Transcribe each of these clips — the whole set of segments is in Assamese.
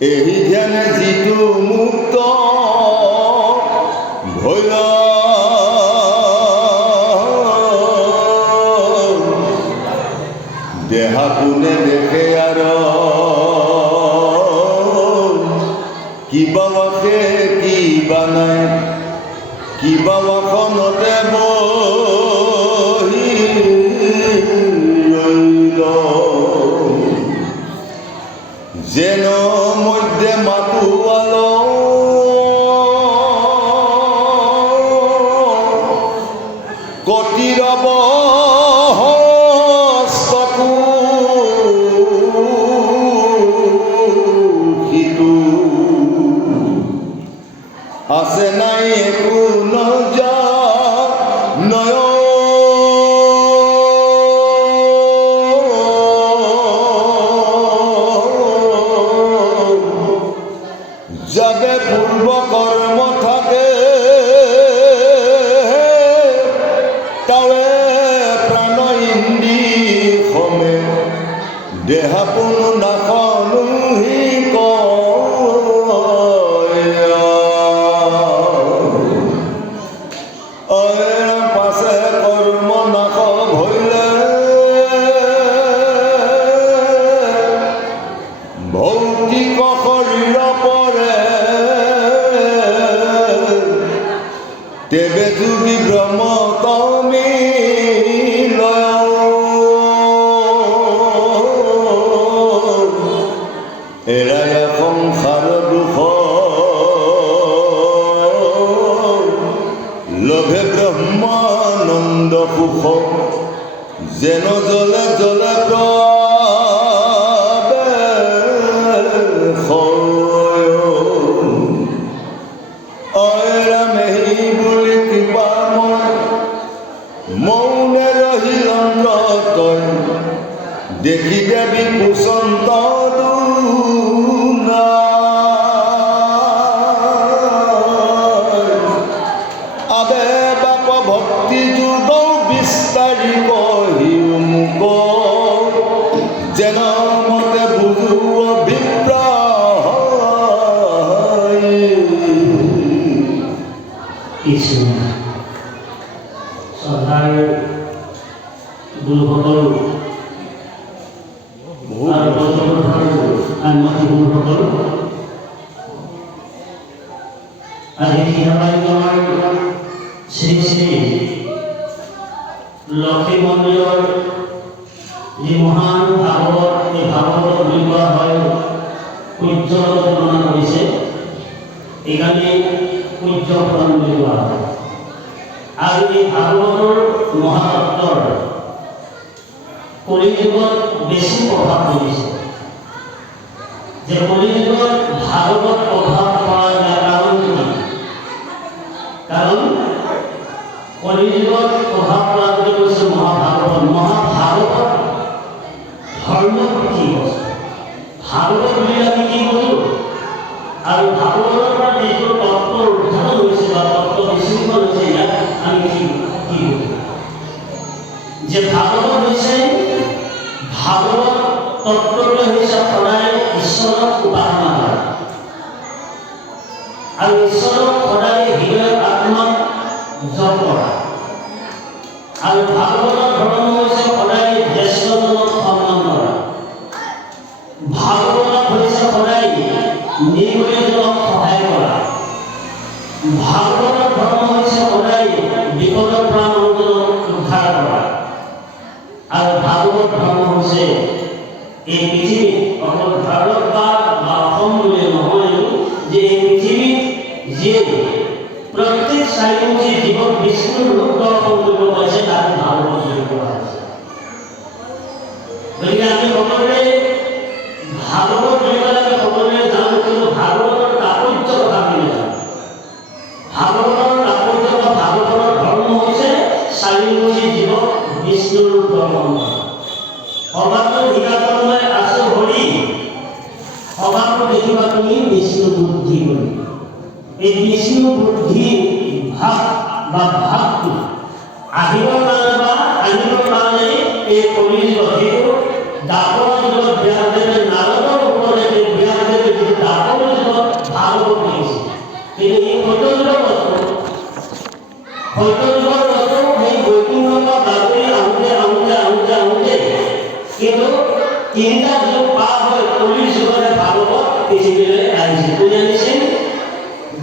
এই ধ্যানে যিটো মুক্ত ভৈল দেহা কোনে দেখে আৰ কিবা বাসে কিবা নাই কিবা বাসনতে বহি ৰৈল যেন মধ্যে মাতোৱাল কটিৰব হস্তকু সিটো আছে নাই একো নজা নয় যাবে পূৰ্ব কৰ্ম থাকে তাৱে প্রাণ ইন্দি সমে দেহা পুনু নাখনুহি পাছে কর্ম নাখ ভইলে ভৌতিক শরীর পরে তেবে তুমি ব্রহ্ম তুমি এরাই সংসার দুখ লভে ব্রহ্মানন্দ সুখ যেন জলে জলে মেহি বুলি কিবা মই মৌনে ৰহিল তই দেখি দেবী কুসন্ত আবে বাপ ভক্তি যুগ বিস্তাৰি কহি মুক যেন মতে বুঝু অভিপ্ৰায় কিছু সদায় গুৰুসকল আৰু আনমতি গুৰুসকল আজি সিহঁতৰ শ্ৰী শ্ৰী লক্ষ্মী মন্দিৰৰ যি মহান ভাগৱত এই ভাগৱত বুলি কোৱা হয় সূৰ্য বৰ্ণনা কৰিছে এইকাৰণে সূৰ্য পুৰাণ বুলি কোৱা হয় আৰু এই ভাগৱতৰ মহাতত্বৰ কলিযুগত বেছি প্ৰভাৱ পৰিছে যে কলিযুগত ভাগৱত প্ৰভাৱ পৰাৰ কাৰণ কি কাৰণ কলিযুগত প্ৰভাৱ পৰা বুলি কৈছে মহাভাগৱত ধৰ্ম কি বস্তু ভাগৱত বুলি আমি কি বুজো আৰু ভাগৱতৰ পৰা যিটো তত্ত্ব উদ্ধাৰ হৈছে বা তত্ত্ব বিশৃংখল হৈছে ইয়াক আমি কি বুজো যে ভাগৱত হৈছে ভাগৱত তত্ত্বটো হৈছে সদায় ঈশ্বৰক উপাসনা কৰা আৰু ঈশ্বৰক সদায় হৃদয় আত্মাত জপ কৰা আৰু ভাগৱতৰ ধৰ্ম হৈছে সদায় জ্যেষ্ঠজনক সন্মান কৰা ভাগৱত হৈছে সদায় নিৰ্মলীজনক সহায় কৰা ভাগৱতৰ ধৰ্ম হৈছে সদায় বিপদৰ পৰা মানুহজনক উদ্ধাৰ কৰা আৰু ভাগৱত ধৰ্ম হৈছে এই পৃথিৱীত অকল ভাৰত বা অসম বুলি নহয় যে এই পৃথিৱীত যে প্ৰত্যেক চাৰিমুখী জীৱক বিষ্ণুৰ ৰূপ দৰ্শন কৰিব পাৰিছে তাক ভাগৱত বুলি কোৱা হৈছে গতিকে আমি সকলোৱে ভাগৱত বুলি ক'লে আমি সকলোৱে জানো কিন্তু ভাগৱতৰ তাৎপৰ্য কথা আমি নাজানো ভাগৱতৰ তাৎপৰ্য বা ভাগৱতৰ ধৰ্ম হৈছে চাৰিমুখী জীৱক বিষ্ণুৰ ৰূপ দৰ্শন কৰা সবাতো হিকাতলৈ আছো হৰি সবাতো দেখিবা তুমি বিষ্ণু বুদ্ধি কৰি এই বিষ্ণু বুদ্ধি ভাৱ বা ভাৱটো আহিবৰ কাৰণে বা আনিবৰ কাৰণে এই কলিযুগত সেইটো দাপৰ যুগত ব্যাসদেৱে নাৰদৰ ওপৰত ব্যাসদেৱে যিটো দাপৰ পাৰ হৈ কলিৰ যুগতে ভাগৱত পৃথিৱীলৈ আহিছে। কোনে আনিছে?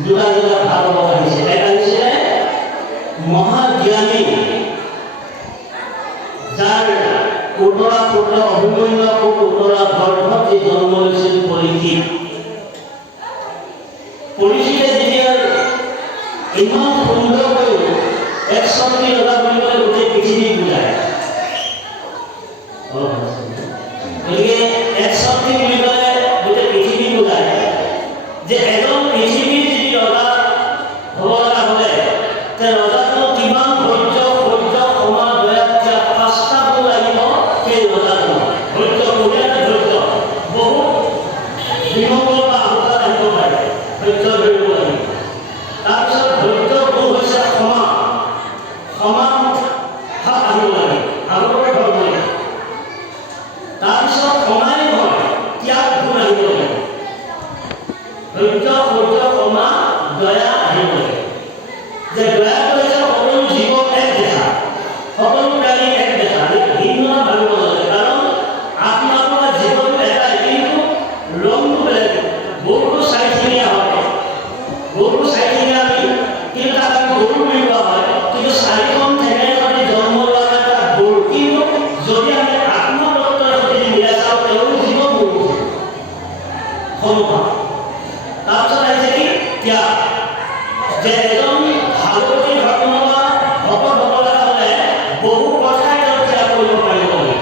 দুটা ভাগৱত আহিছে। এক আনিছিলে মহাজ্ঞানী, যাৰ উত্তৰা পুত্ৰ অভিমন্যু উত্তৰা গৰ্ভত যি জন্ম লৈছিল পৰীক্ষিত। পৰীক্ষিতে যেতিয়া ইমান সুন্দৰকৈ এক শক্তি লগা বুলি ক'লে গোটেই পৃথিৱী বুজায়। গতিকে এক শক্তি বুলি ক'লে গোটেই পৃথিৱী বুজায় যে এজন পৃথিৱীৰ যদি ৰজা হ'ব লগা হ'লে তে ৰজাটো কিমান ধৈৰ্য ক্ষমা দয়া ত্যাগ পাঁচটা গুণ লাগিব। সেই ৰজাটো ধৈৰ্য কবিয়াতে ধৈৰ্য বহুত বিমংগল বা আহত আহিব পাৰে, ধৈৰ্য ধৰিব লাগিব। তাৰপিছত ধৈৰ্য গুণ হৈছে ক্ষমা ভাৱ আহিব লাগে, আগলৈ ধৰিব লাগে। তাৰপিছত ক্ষমাই হয় ত্যাগ গুণ আহিব লাগে। ধৈৰ্য ক্ষমা দয়া আহিব লাগে। যে দয়াটো হৈছে সকলো জীৱ এক দেখা, সকলো প্ৰাণী এক দেখা, ভিন্ন ভাবিব লাগে। কাৰণ আপোনালোকৰ জীৱনটো এটাই, কিন্তু ৰংটো বেলেগ। গৰুটো চাৰিঠেঙীয়া হয়, গৰুটো চাৰিঠেঙীয়া আমি, কিন্তু তাক আমি গৰু বুলি কোৱা হয়। কিন্তু চাৰিখন ঠেঙেৰে যদি জন্ম লোৱা যায় তাক গৰু, কিন্তু যদি আমি আত্মতত্ত্বৰ সৈতে মিলাই চাওঁ তেওঁ জীৱ গৰু সমভাৱ। তাৰপিছত আহিছে কি ত্যাগ, যে এজন ভাগৱতী ধৰ্ম বা ভকত হ'ব লগা হ'লে বহু কথাই তেওঁ ত্যাগ কৰিব পাৰিব লাগিব।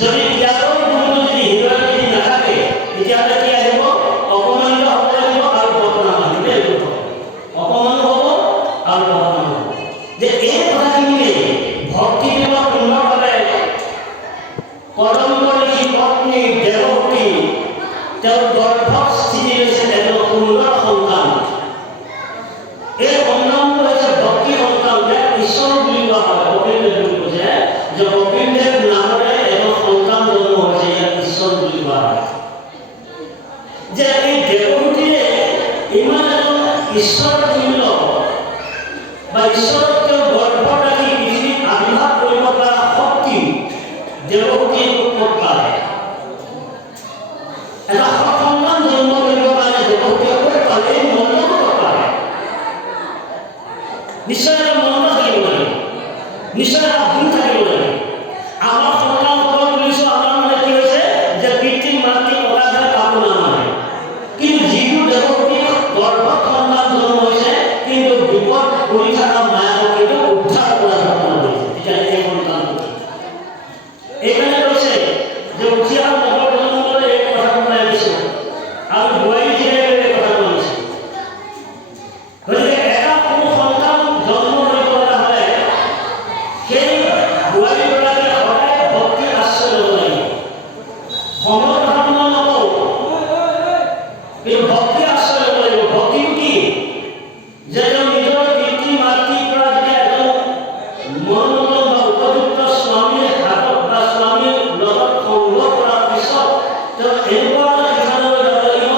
যদি ত্যাগৰ গুণটো যদি হৃদয়ত যদি নাথাকে তেতিয়াহ'লে কি আহিব? অপমানিত হ'ব লাগিব আৰু বদনাম আহিব। অপমানো হ'ব আৰু বদনাম হ'ব। যে এই কথাখিনিয়ে ভক্তি বিভাগ সুন্দৰভাৱে কদম্ব ঋষি পত্নী দেৱহূতি তেওঁৰ গৰ্ভত স্থিতি লৈছে এজন সুন্দৰ সন্তান। এই সন্তানটো হৈছে ভক্তি সন্তান, যাক ঈশ্বৰ বুলি কোৱা হয়। কপিল দেৱ বুলি কৈছে যে কপিল দেৱ নামৰে এজন সন্তান জন্ম হৈছে, ইয়াক ঈশ্বৰ বুলি কোৱা হয়। যে এই দেৱহূতিয়ে ইমান এজন ঈশ্বৰ তুল্য বা ঈশ্বৰক তেওঁ গৰ্ভত ৰাখি পৃথিৱীত আবিৰ্ভাৱ কৰিব পৰা শক্তি দেৱহূতিয়ে ক'ত পালে? এটা সন্তান জন্ম কৰিবৰ কাৰণে দেৱহূতিয়ে ক'ত পালে? এই মন্ত্ৰটো ক'ত পালে? নিশ্চয় এটা মন্ত্ৰ থাকিব লাগিব, নিশ্চয় এটা গুণ থাকিব লাগিব। আমাৰ সন্তানসকল তুলিছোঁ, আমাৰ মানে কি হৈছে যে পিতৃ মাতৃ ককাই কাকো নামানে। কিন্তু যিটো দেৱহূতিৰ গৰ্ভত সন্তান জন্ম হৈছে, কিন্তু বিপদ কৰি থকা মায়াকক কিন্তু উদ্ধাৰ কৰা যত্ন কৰিছে। তেতিয়া এই সন্তানটো এইকাৰণে কৈছে যে উঠি অহা নৱপ্ৰজন্মলৈ এই কথাটো মই আনিছোঁ আৰু বোৱাৰী জীয়াই এই কথাটো আনিছোঁ। গতিকে এটা সৰু সন্তান জন্ম কৰিব লগা হ'লে সেই বোৱাৰীগৰাকীয়ে সদায় ভক্তি আশ্ৰয় ল'ব লাগিব। সমধৰ্ম নকওঁ, কিন্তু ভক্তি আশ্ৰয় ল'ব লাগিব। ভক্তিটো কি? যে তেওঁ নিজৰ পিতৃ মাতৃৰ পৰা যেতিয়া এজন মনোৰম বা উপযুক্ত স্বামীৰ হাতত বা স্বামীৰ লগত সংগ কৰাৰ পিছত তেওঁ এনেকুৱা এটা স্থানলৈ যাব লাগিব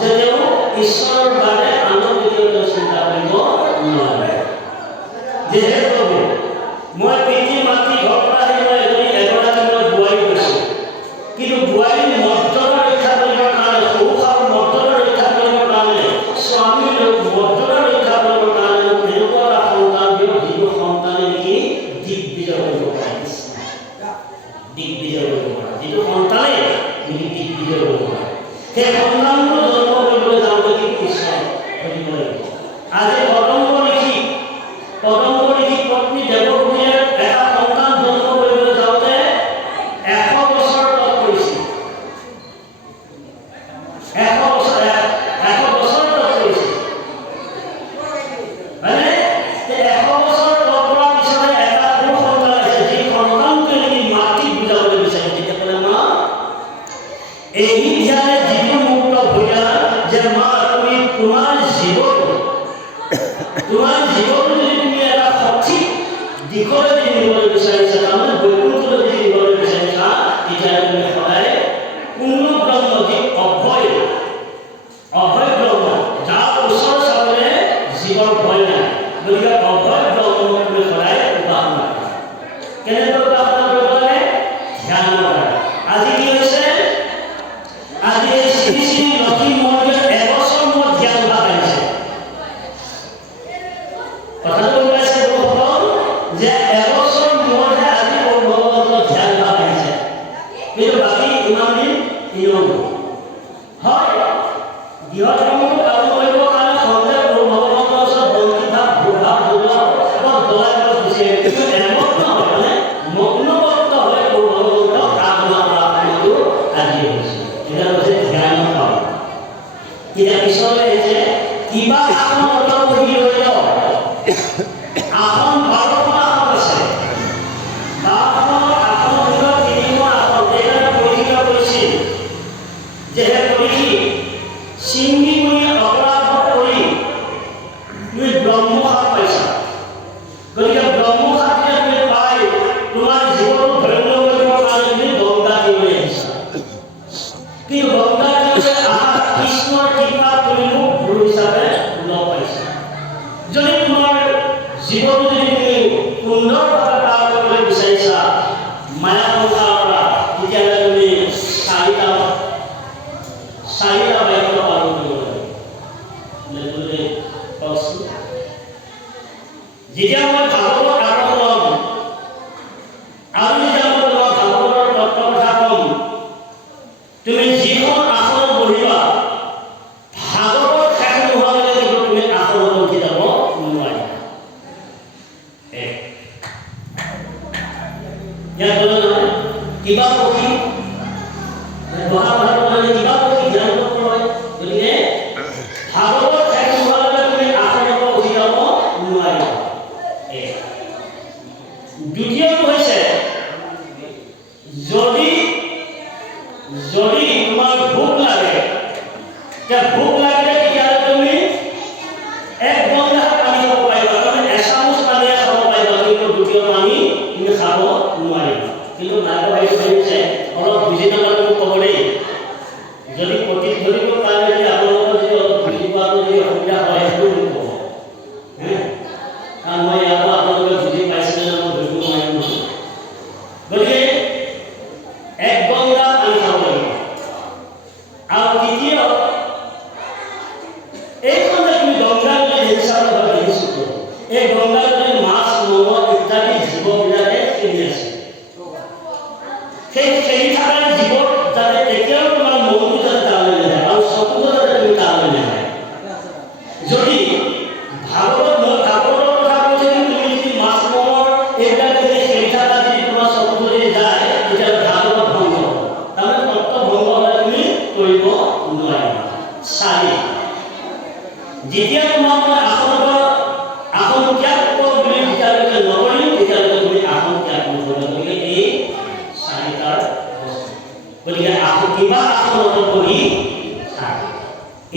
যে তেওঁ ঈশ্বৰৰ বাদে আনক দ্বিতীয়তে চিন্তা কৰিব নোৱাৰে। যে হে প্ৰভু, মই পিতৃ মাতৃ ঘৰৰ পৰা আহি মই এগৰাকী মই বোৱাৰী হৈছোঁ, কিন্তু বোৱাৰীৰ মৰ্যাদা ৰক্ষা কৰিবৰ কাৰণে, শৌশাৰ মৰ্যাদা ৰক্ষা কৰিবৰ কাৰণে, স্বামীৰ মৰ্যাদা ৰক্ষা কৰিবৰ কাৰণে মোক এনেকুৱা এটা সন্তান দিয়ক যিটো সন্তানে নেকি দিগ্বিজয় কৰিব পাৰে। দিগ্বিজয় কৰিব পাৰে, যিটো সন্তানে নেকি দিগ্বিজয় কৰিব পাৰে। সেই সন্তানটো জন্ম কৰিবলৈ যাওঁতে কিন্তু ঈশ্বৰ সুধিব লাগিব। আজি কদম্ব ঋষি পত্নী দেৱহূতিয়ে এটা সন্তান জন্ম কৰিবলৈ যাওঁতে 100 বছৰ তপ কৰিছিল। 100 বছৰ তপ কৰিছিল, হয়নে? 100 বছৰ তপ কৰাৰ পিছতে এটা সৰু সন্তান আছে, যি সন্তানটোৱে নেকি মাতৃক বুজাবলৈ বিচাৰে। তেতিয়া ক'লে, মা এই ধ্যানে যিটো মুক্ত ভূঞা যে মা তুমি তোমাৰ জীৱনটো যদি তুমি এটা সঠিক দিশলৈ যদি নিবলৈ বিচাৰিছা, তাৰমানে বৈকুণ্ঠলৈ যদি নিবলৈ বিচাৰিছা, তেতিয়াহ'লে তুমি সদায় পূৰ্ণ ব্ৰহ্ম, যি অভয় ব্ৰহ্ম, যাৰ ওচৰ চাবলৈ জীৱৰ ভয় নাই। গতিকে অভয় ব্ৰহ্মক তুমি সদায় উপাসনা কৰা। কেনেকৈ উপাসনা কৰিব লাগে? ধ্যানৰ দ্বাৰা। আজি কি হৈছে হয় গৃহ ধৰ্মটো পালন কৰিবৰ কাৰণে সন্দেহ ভগৱন্তৰ ওচৰত বন্তি ভাৱ ভূ ভাৱ জ্বলাই গুচি কিন্তু এমগ্ন হয় মানে মগ্নভক্ত হৈ ভগৱন্তক প্ৰাৰ্থনা কৰা সময়টো আজি হৈছে এটা হৈছে ধ্যান কাল এতিয়া পিছলৈ আহিছে কিবা আসন অত বহি লৈ লওক আসন 12খন আসন আছে 12খন আসনৰ ভিতৰত 3খন আসন এইদৰে পৰীক্ষা কৰিছিল যেহে কৰি চিংগি কৰি অপৰাধ কৰি তুমি ব্ৰহ্মঘাত পাইছা গতিকে ব্ৰহ্মঘাত যেতিয়া তুমি পাই তোমাৰ জীৱনটো ধন্য কৰিবৰ কাৰণে তুমি গংগা তীৰলৈ আহিছা কিন্তু গংগা তীৰলৈ অহা কৃষ্ণৰ কৃপা তুমি মোক গুৰু হিচাপে লগ পাইছা যদি তোমাৰ জীৱনটো যদি তুমি সুন্দৰভাৱে পাৰ কৰিবলৈ বিচাৰিছা মায়া সংসাৰৰ পৰা তেতিয়াহ'লে তুমি চাৰিটা বাক্য পালন কৰিব লাগে যেতিয়া মই ভাগৱত আৰম্ভ ল'ম আৰু যেতিয়া মই তোমাক ভাগৱতৰ তত্ত্ব কথা ক'ম তুমি যিখন আসনত বহিবা ভাগৱত শেষ নোহোৱালৈকে কিন্তু তুমি আসনত উঠি যাব নোৱাৰিবা ইয়াত নহয় কিবা পক্ষী বহা মানে কিবা পক্ষী ধ্যান কৰিব হয় গতিকে ভাগৱত শেষ নোহোৱালৈকে তুমি আসনত উঠি যাব নোৱাৰিবা দ্বিতীয়টো হৈছে যদি তোমাৰ ভোক লাগে ভোক লাগিলে তেতিয়াহ'লে তুমি এক গংগা পানী খাব পাৰিবা তাৰমানে এচামুচ পানীয়ে খাব পাৰিবা কিন্তু দ্বিতীয় পানী তুমি খাব নোৱাৰিবা কিন্তু নাইবা ভাবিছে অলপ বুজি নাপালে মোক ক'ব দেই যদি প্ৰতীক ধৰিব পাৰে যদি আপোনালোকৰ যদি অলপ বুজি পোৱাটো যদি অসুবিধা হয় সেইটো মোক ক'ব কাৰণ মই ইয়াৰ পৰা আপোনালোকে বুজি পাইছিলে যে মই ধৰিব নোৱাৰিম নহয় গতিকে এক গংগা পানী খাব লাগিব আৰু তৃতীয় এইখন যে তুমি গংগা নদী হিচাপে হয় দেখিছোঁ এই গংগা নদীৰ মাছ মঙহ ইত্যাদি জীৱবিলাকে খেলি আছে সেই খেলি থকা জীৱত যাতে এতিয়াও তোমাৰ মনটো যাতে তালৈ নাযায় আৰু চকুটো যাতে তুমি তালৈ নাযায় যদি ভাগৱতৰ কথা কৈছে তুমি যদি মাছ মঙহৰ এইবিলাক যদি খেলি থকা যদি তোমাৰ চকুটো যদি যায় তেতিয়াহ'লে ভাগৱত ভংগ হ'ব তাৰমানে তত্ত্ব ভংগ হ'লে তুমি কৰিব নোৱাৰিবা চাৰি যেতিয়া তোমাক মই আসন ত্যাগ বুলি যেতিয়ালৈকে নকৰিম তেতিয়ালৈকে তুমি আসন ত্যাগ নকৰিবা গতিকে এই চাৰিটাৰ গতিকে কিবা আসনত বহি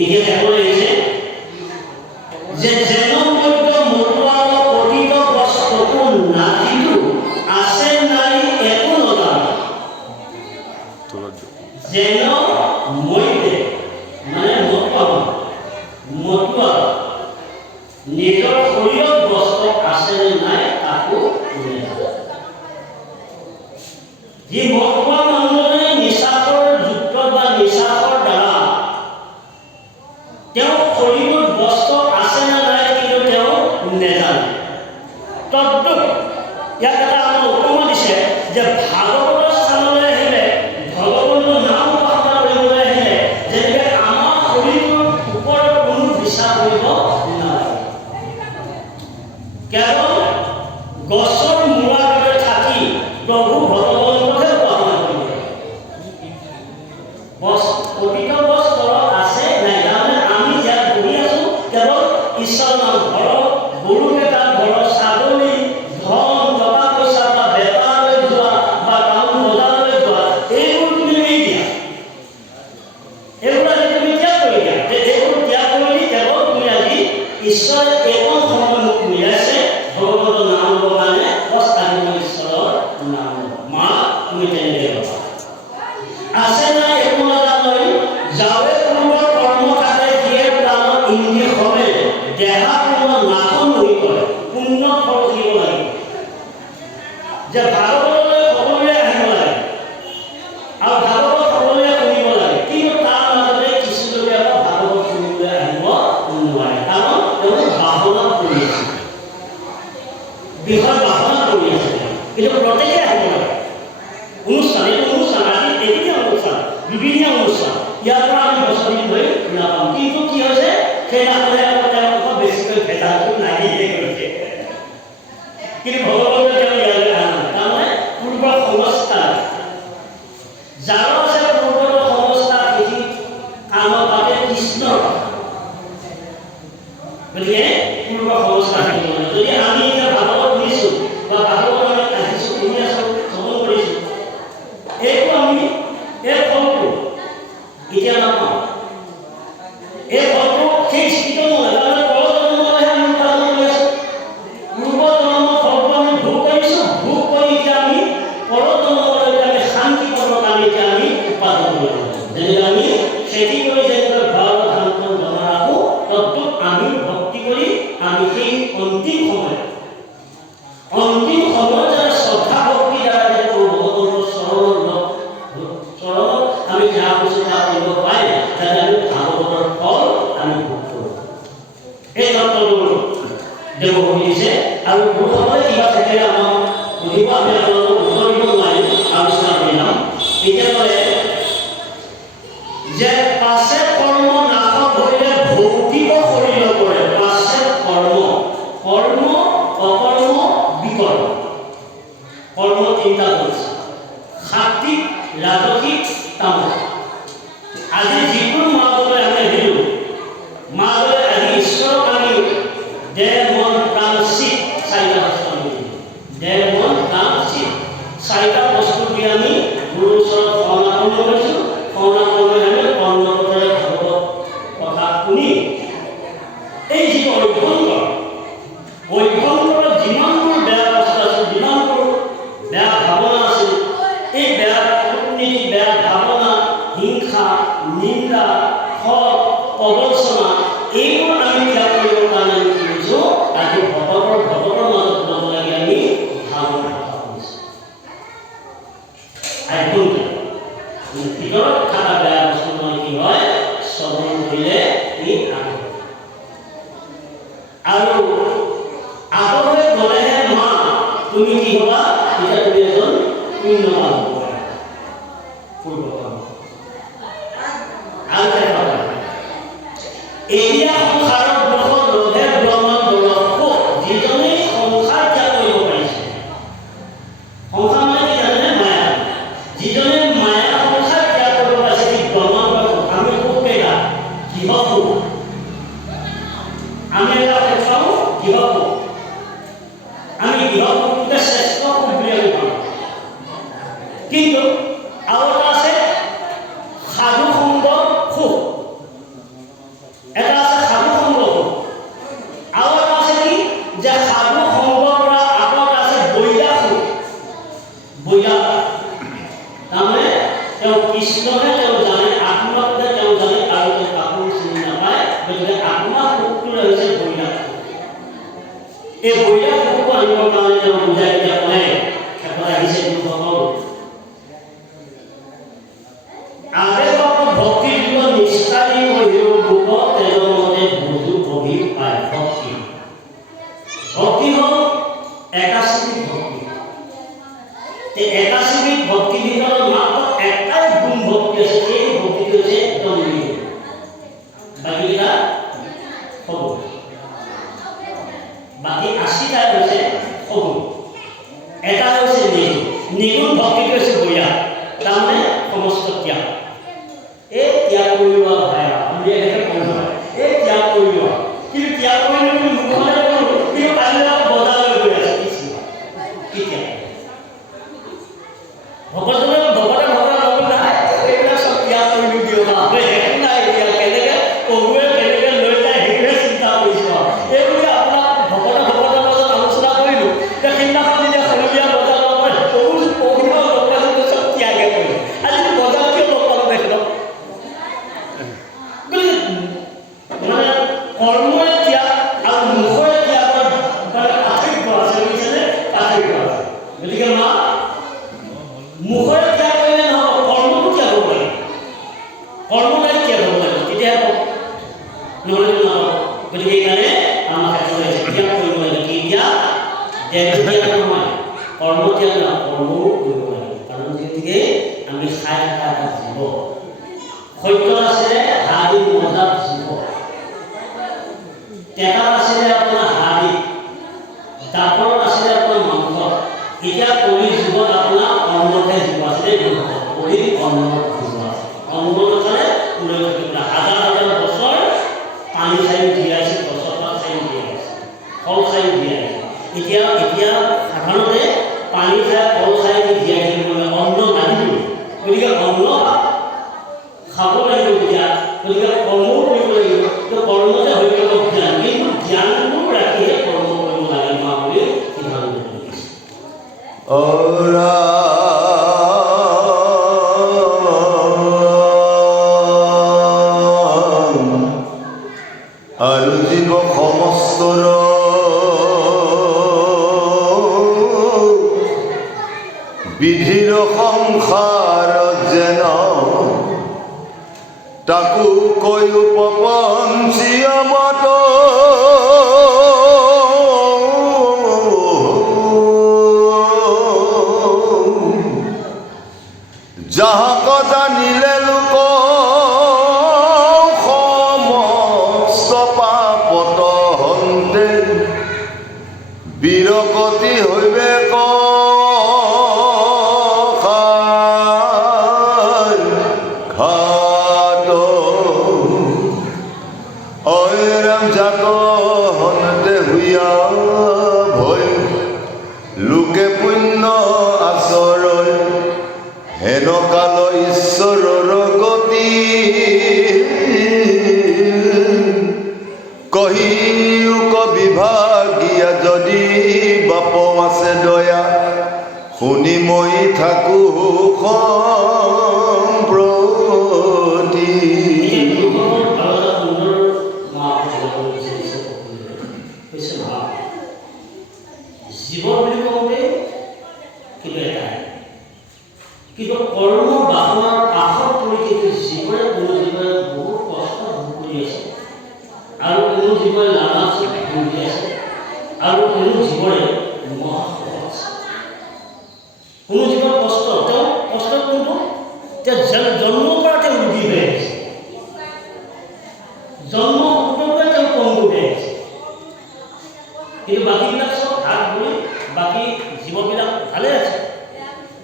এতিয়া দেখাবলৈ আহিছে যে যেন মধ্য মৰুৱাল পতিত বস্তুটো নাহিটো আছে নাই একো নজানো যেন মধ্যে মানে মতুৱা নিজৰ শৰীৰত বস্ত্ৰ আছে নে নাই তাকো নেজানে যি মতুৱা মানুহজনে নিচাকৰ যুক্ত বা নিচাকৰ দ্বাৰা তেওঁ শৰীৰত বস্ত্ৰ আছে নে নাই কিন্তু তেওঁ নেজানে তদ্ৰূপ ইয়াত এটা আমাৰ উপমা দিছে যে ভাগৱতৰ স্থানলৈ আহিলে ভগৱন্তৰ নাম উপাসনা কৰিবলৈ আহিলে যেনেকৈ আমাৰ শৰীৰৰ ওপৰত কোনো বিশ্বাস কৰিব নালাগে কেৱল গছৰ মূৰৰ দৰে থাকি প্ৰভু ভগৱন্তকহে উপাসনা কৰিব পতিত বস্ত্ৰ আছে নাই তাৰমানে আমি ইয়াত বহি আছোঁ কেৱল ঈশ্বৰৰ নাম ঘৰৰ গৰুকেইটা ঘৰৰ ছাগলী ধন টকা পইচা বা বেপাৰলৈ যোৱা বা টাউন বজাৰলৈ যোৱা এইবোৰ তুমি এৰি দিয়া এইবোৰ আজি তুমি ত্যাগ কৰি দিয়া এইবোৰ ত্যাগ কৰি কেৱল তুমি আজি ঈশ্বৰে এইকণ সময় মোক মিলাইছে ভগৱন্তৰ নাম ল'বৰ কাৰণে ঈশ্বৰৰ নাম মা তুমি তেনেকৈ ল'বা আছে নাই একো নাজানো যাৱে পূৰ্বৰ কৰ্ম থাকে দিয়ে প্ৰাণৰ ইন্দ্ৰিয় হবে দেহা পূৰ্ণ নাশন হৈ পৰে পুণ্য ফল দিব লাগিব যে ভাগৱতলৈ সকলোৱে আহিব লাগে আৰু ভাগৱত সকলোৱে শুনিব লাগে কিন্তু তাৰ মাজতে কিছু লোকে আকৌ ভাগৱত শুনিবলৈ আহিব নোৱাৰে কাৰণ তেওঁলোক বাহনা দুদিনীয়া অনুষ্ঠান ইয়াৰ পৰা আমি বছৰদিন ধৰি নাপাম কিন্তু কি হৈছে সেইদিনাখনে তেওঁলোকক বেছিকৈ ভেজালটো লাগিয়ে গৈছে কিন্তু ভগৱানে তেওঁ ইয়ালৈ অহা নাই তাৰমানে পূৰ্বৰ সংস্কাৰ যাৰ আছে পূৰ্বৰ সংস্কাৰ দেখি কাণৰ পাতে কৃষ্ণৰ গতিকে পূৰ্বৰ সংস্কাৰ যদি আমি এতিয়া ভাগৱত শুনিছোঁ বা ভাগৱত আমি আহিছোঁ শুনি আছোঁ শ্ৰৱণ কৰিছোঁ এইটো আমি এই ফলটো এতিয়া নাপাওঁ এই ফলটো সেই স্থিত নহয় তাৰমানে পৰজন্মলৈহে আমি উৎপাদন কৰি আছোঁ পূৰ্বৰ জন্মৰ ফলটো আমি ভোগ কৰিছোঁ ভোগ কৰি এতিয়া আমি পৰজন্মলৈকে আমি শান্তিপূৰ্ণ আমি এতিয়া আমি উৎপাদন কৰি আছোঁ যেনেকৈ আমি খেতি কৰি যেনেকৈ ঘৰৰ ধানখন জমা ৰাখোঁ তদ্ৰুপ আমি ভক্তি কৰি আমি সেই অন্তিম সময়ত যাতে শ্ৰদ্ধা ভক্তি দ্বাৰা যে ভগৱানৰ চৰণত আমি যা সুচিন্তা কৰিব পাই যাতে আমি ভাগৱতৰ ফল আমি ভোগ কৰোঁ এই তত্ত্ববোৰ দেৱ শুনিছে আৰু গুৰুসকলে কিবা থাকিলে আমাক সুধিব আমি আপোনালোকক উত্তৰ দিব নোৱাৰিম আলোচনা কৰি যাম এতিয়া ক'লে যে পাছে কৰ্ম নাশ কৰিলে ভৌতিক শৰীৰ কৰে পাছে কৰ্ম অকৰ্ম বিকৰ্ম কৰ্ম তিনিটা কৰিছে সাত্বিক ৰাজসিক তামসিক আজি যিকোনো মাৰ্গলৈ আমি আহিলোঁ মাৰ্গলৈ আহি ঈশ্বৰক আমি দেহ মন প্ৰাণ চিত চাৰিটা বস্তু আমি দেহ মন প্ৰাণ চিত চাৰিটা বস্তু দি আমি গুৰুৰ ওচৰত শৰণাপন্ন কৰিছোঁ শৰণাপন্ন আমি কৰ্ণপথৰে ভাগৱত কথা শুনি এই যি অভ্যন্তৰত যিমানবোৰ বেয়া বস্তু আছিল যিমানবোৰ বেয়া ভাৱনা আছিল এই বেয়া কূটনীতি বেয়া ভাৱনা হিংসা নিন্দা খং প্ৰবঞ্চনা এইবোৰ আমি ত্যাগ কৰিবৰ কাৰণে আমি কি কৰিছোঁ আজি ভগৱতৰ মাজত ল'ব লাগে আমি ভাৱনা কথা কৈছোঁ ভিতৰত থকা বেয়া বস্তু মানে কি হয় শ্ৰৱণ কৰিলে ই আহে আৰু আগলৈ গ'লেহে মা তুমি কি হ'বা এতিয়া তুমি এজন পুণ্যৱান হ'ব এৰিয়া সংসাৰৰ দুখত লোভে ব্ৰহ্মণ দৰৱ যিজনেই সংসাৰ ত্যাগ কৰিব পাৰিছে সংসাৰ মানে কি জানেনে মায়া যিজনে মায়া সংসাৰ ত্যাগ কৰিব পাৰিছে সি ব্ৰহ্মণ দৰৱ আমি সুখ কেইটা গৃহ সুখ আমি এটা সুখ পাওঁ গৃহ সুখ আমি গৃহ সুখটোকে শ্ৰেষ্ঠ সুখ বুলি আমি ভাবোঁ কিন্তু আৰু এটা আছে সাধু সংগ সুখ এটা আছে সাধু সংগ সুখ আৰু এটা আছে কি যে সাধু সংগৰ পৰা আগত আছে বৈয়া সুখ বৈয়া তাৰমানে তেওঁ কৃষ্ণহে তেওঁ জানে আত্মাকে তেওঁ জানে আৰু তেওঁ কাকো চিনি নাপায় গতিকে আত্মা সুখটো হৈছে বৈয়া সুখ এই বৈয়া সুখটো আনিবৰ কাৰণে তেওঁ বুজাই দিয়া ক'লে ক্ষেত্ৰত আহিছে গুৰুসকল আবেগক ভক্তি দিব নিষ্ঠাৰী হৈও লোক তেজৰ মতে বুজু গভীৰ পায় ভক্তি হ'ল একাশ্বিক ভক্তি একাশ্বিক ভক্তিৰ ভিতৰত মাত্ৰ এটাই গুণ ভক্তি আছে সেই ভক্তিটো হৈছে একদম নিৰ্গুণ বাকীকেইটা সগুণ বাকী ৮০টা হৈছে সগুণ এটা হৈছে নিৰ্গুণ ভক্তিটো হৈছে বৈয়া তাৰমানে সমস্ত ত্যাগ এই ত্যাগ কৰিব ভাই আমি এনেকৈ কৰিব এই ত্যাগ কৰিব কিন্তু ত্যাগ কৰিলে বুলি মুখলৈ কৰোঁ কিন্তু কাইলৈ বজাৰলৈ গৈ আছে কেতিয়া ভকতজনে ভকতে ল'ব নাই এইবিলাক চব ত্যাগ কৰিলোঁ দিয়ক একো নাই এতিয়া কেনেকৈ প্ৰভুৱে কেনেকৈ লৈ যায় সেইটোহে চিন্তা কৰিছোঁ আৰু এইবুলি আপোনাক ভকতৰ মাজত আলোচনা কৰিলোঁ যে সেইদিনাখন যেতিয়া সলবীয়া বজাৰ লগ পাই প্ৰভু লগ পাইছোঁ চব ত্যাগে কৰিলোঁ আজি বজাৰ কিয় লগ পালোঁ তেখেতক মানে কৰ্মই ত্যাগ আৰু মুখৰে ত্যাগৰ মানে পাৰ্থক্য আছে বুজিছেনে পাৰ্থক্য আছে গতিকে মা মুখৰে ত্যাগ কৰিলে নহ'ব কৰ্মটো ত্যাগ হ'ব লাগে কৰ্মটাই ত্যাগ হ'ব লাগে তেতিয়াহে নহ'লে নহ'ব গতিকে সেইকাৰণে আমাৰ ক্ষেত্ৰত ত্যাগ কৰিব লাগে কি ত্যাগ দেহ ত্যাগ নহয় কৰ্ম ত্যাগ নহয় কৰ্মও কৰিব লাগে কাৰণ গতিকে আমি খাই থকা এটা জীৱ সত্যত আছিলে হাড়ি মজাত জীৱ, টেকাত আছিলে আপোনাৰ হাড়ি, দাপৰত আছিলে আপোনাৰ মাংস। এতিয়া কলি যুগত আপোনাৰ অন্নতহে জীৱ আছিলে, কলি অন্নত জীৱ আছে। অন্নত মানে হাজাৰ হাজাৰ বছৰ পানী চাৰি জীয়াইছে, গছৰ পাত চাৰি জীয়াইছে, ফল চাৰি জীয়াইছে। এতিয়া সাধাৰণতে পানী খাই ফল খাই জীয়াই থাকিবলৈ অন্ন লাগিবই, গতিকে অন্ন খাব লাগিব। গতিকে কৰ্মও কৰিব লাগিব। কৰ্মতে হৈ গ'ল জ্ঞান, কিন্তু জ্ঞানটো ৰাখিহে কৰ্ম কৰিব লাগে মা বুলি সিদ্ধান্ত লৈছে। আৰু জীৱ সমস্তৰ বিধিৰ সংসাৰ যেন তাকো কৈও প্ৰপঞ্চীয় মত যাহাক জানিলে লোক সমস্ত পাপত হন্তে বীৰগতি হৈবে জাত হনতে হুইয়া ভয় লোকে পুণ্য আচৰণ হেন কাল ঈশ্বৰৰ গতি কহিউক বিভাগীয়া যদি বাপ আছে দয়া শুনি মই থাকো সম্প্ৰতি। জীৱ বুলি কওঁতে কিবা এটাই, কিন্তু কৰ্ম বাসনাৰ কাষত পৰি কিন্তু জীৱৰে কোনো জীৱই বহুত কষ্ট ভোগ কৰি আছে, আৰু কোনো জীৱই লালাচ ভুগি আছে, আৰু কোনো জীৱৰে মহাসহজ। কোনো জীৱৰ কষ্ট, তেওঁ কষ্ট কোনটো? জন্মৰ পৰা তেওঁ ৰোগী হৈ আহিছে, জন্ম সূত্ৰটোৱে তেওঁ পংগু হৈ আহিছে। কিন্তু বাকীবিলাক চব হাত ভৰি, বাকী জীৱবিলাক ভালে আছে।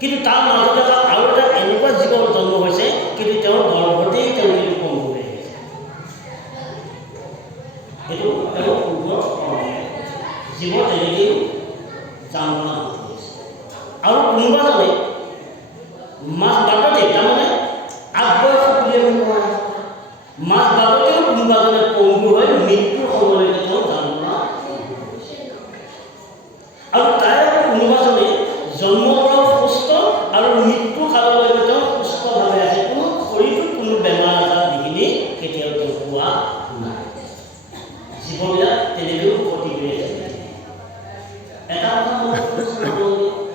কিন্তু তাৰ মাজতে আৰু এটা এনেকুৱা জীৱৰ জন্ম হৈছে, কিন্তু তেওঁৰ গৰ্ভতেই তেওঁ কিন্তু পংগু হৈ আহিছে। এইটো তেওঁ পূৰ্বৰ জীৱ তেনেকেই জাননা হৈছে। আৰু কোনোবাজনে মাছ বাটতে, তাৰমানে আগবয়স বুলিয়ে নোৱাৰে, মাছ বাটতেও কোনোবাজনে পংগু হৈ মৃত্যুৰ সময়লৈকে তেওঁ জাননা। আৰু তাই কোনোবাজনে জন্মৰ পৰা সুস্থ আৰু মৃত্যু কাললৈকে তেওঁ সুস্থভাৱে আছে, কোনো শৰীৰটোত কোনো বেমাৰ আজাৰ বিঘিনি কেতিয়াও তেওঁ পোৱা নাই। জীৱবিলাক তেনেকৈও উভতি গৈ আছে। এটা কথা মই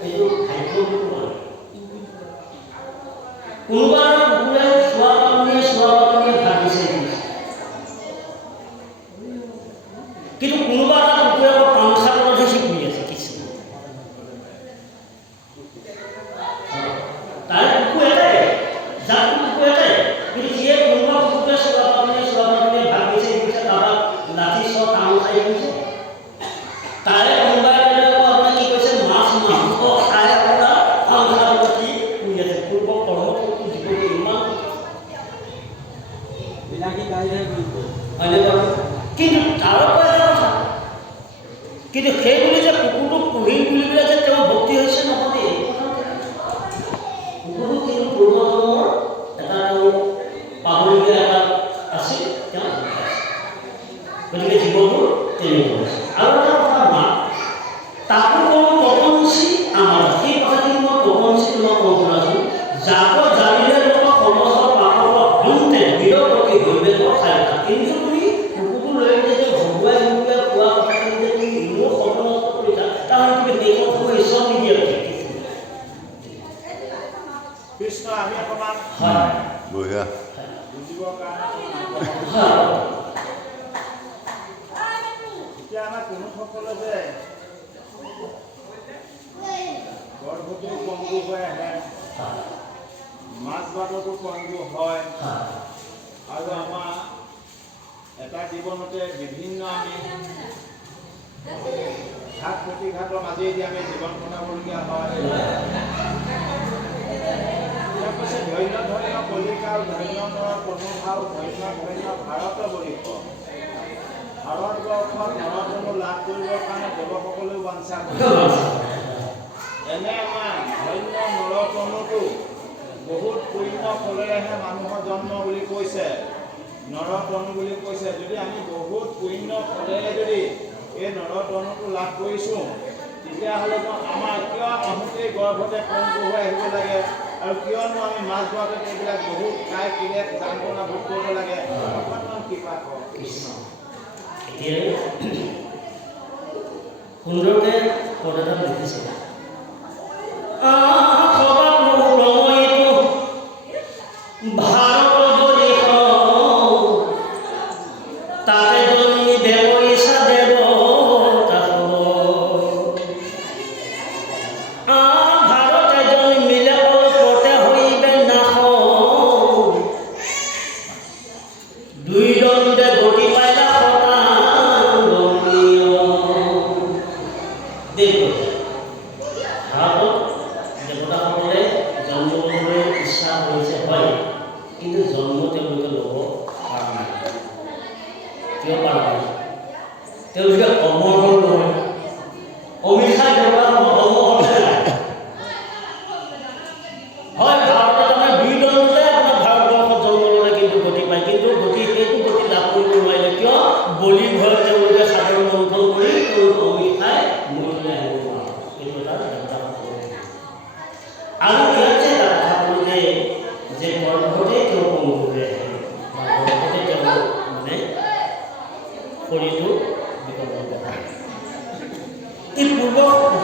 এইটো ভাগ্য বুলি কয়। কোনোবা এটা কুকুৰে চোৱা পাতনিয়ে ভাত বিচাৰি দিছে, কিন্তু কোনোবা এটা কুকুৰে আকৌ পাংখা তলতহে শিকি আছে। তাই কুকুৰ এটাই, যাৰ কুকুৰ এটাই, কিন্তু সিয়ে কোনোবা কুকুৰে চোৱা পাতনিয়ে ভাত বিচাৰি দিছে, কাৰোবাক লাঠি চৰ টাঙন খাই দিছে। তাৰে কোনোবাই আপোনাৰ কি কৈছে, মাছ মাংস খাই আপোনাৰ পাংখা তলত কি শুই আছে। পূৰ্ব কৰ্মটো জীৱনটো ইমান কিন্তু তাৰ পৰা এটা কথা, কিন্তু সেই বুলি যে কুকুৰটোক পুহিম বুলি পেলাই যে তেওঁ ভক্তি হৈছে নহয়। কুকুৰটো কিন্তু পূৰ্বজন্মৰ এটা তেওঁ পাবলগীয়া এটা আছিল, তেওঁ গতিকে জীৱবোৰ তেনেকুৱা হৈছে। আৰু এটা কথা মা তাকো কোনো তপঞ্চী আমাৰ, সেই কথাখিনি মই তপঞ্চী তোমাক কওঁ শুনাচোন। যাক জানিলে লোক সমস্ত পাপৰ হন্তে বীৰগতি হৈবে খাই। কিন্তু তুমি কুকুৰটো লৈ যে ভগুৱাই কোৱা কথাখিনি যে তুমি ইনেও সৰ্বনষ্ট কৰিছা, তাৰমানে তুমি সেইখন সময় ঈশ্বৰ নিদিয়ে। কৃষ্ণ আমি অকণমান বঢ়িয়া বুজিবৰ কাৰণে এতিয়া আমাৰ পুৰুষসকলে যে গৰ্ভটো পংগু হৈ আহে, মাছ বাটতো পংগু হয়, আৰু আমাৰ এটা জীৱনতে বিভিন্ন আমি ঘাট প্ৰতিঘাতৰ মাজেদি আমি জীৱন কটাবলগীয়া হয়। ইয়াৰ পিছত ধন্য ধন্য কলিকাল ধন্য প্ৰণভাৱ ধন্য ধন্য ভাৰতবৰ্ষ। ভাৰতবৰ্ষত নৰতনু লাভ কৰিবৰ কাৰণে দেৱসকলেও বাঞ্ছা কৰে। এনে আমাৰ ধন্য নৰতনুটো বহুত পুণ্য ফলেৰেহে মানুহৰ জন্ম বুলি কৈছে, নৰতনু বুলি কৈছে। যদি আমি বহুত পুণ্য ফলেৰে যদি এই নৰতনুটো লাভ কৰিছোঁ, তেতিয়াহ'লেতো আমাৰ কিয় আহোঁতেই গৰ্ভতে পংগু হৈ আহিব লাগে, আৰু কিয়নো আমি মাছ ধোৱাতে এইবিলাক বহুত খাই কিনে যান্ত্ৰণা ভোগ কৰিব লাগে? অকণমান কৃপা কৰক কৃষ্ণ। সুন্দৰকৈ পদ এটা লিখিছে।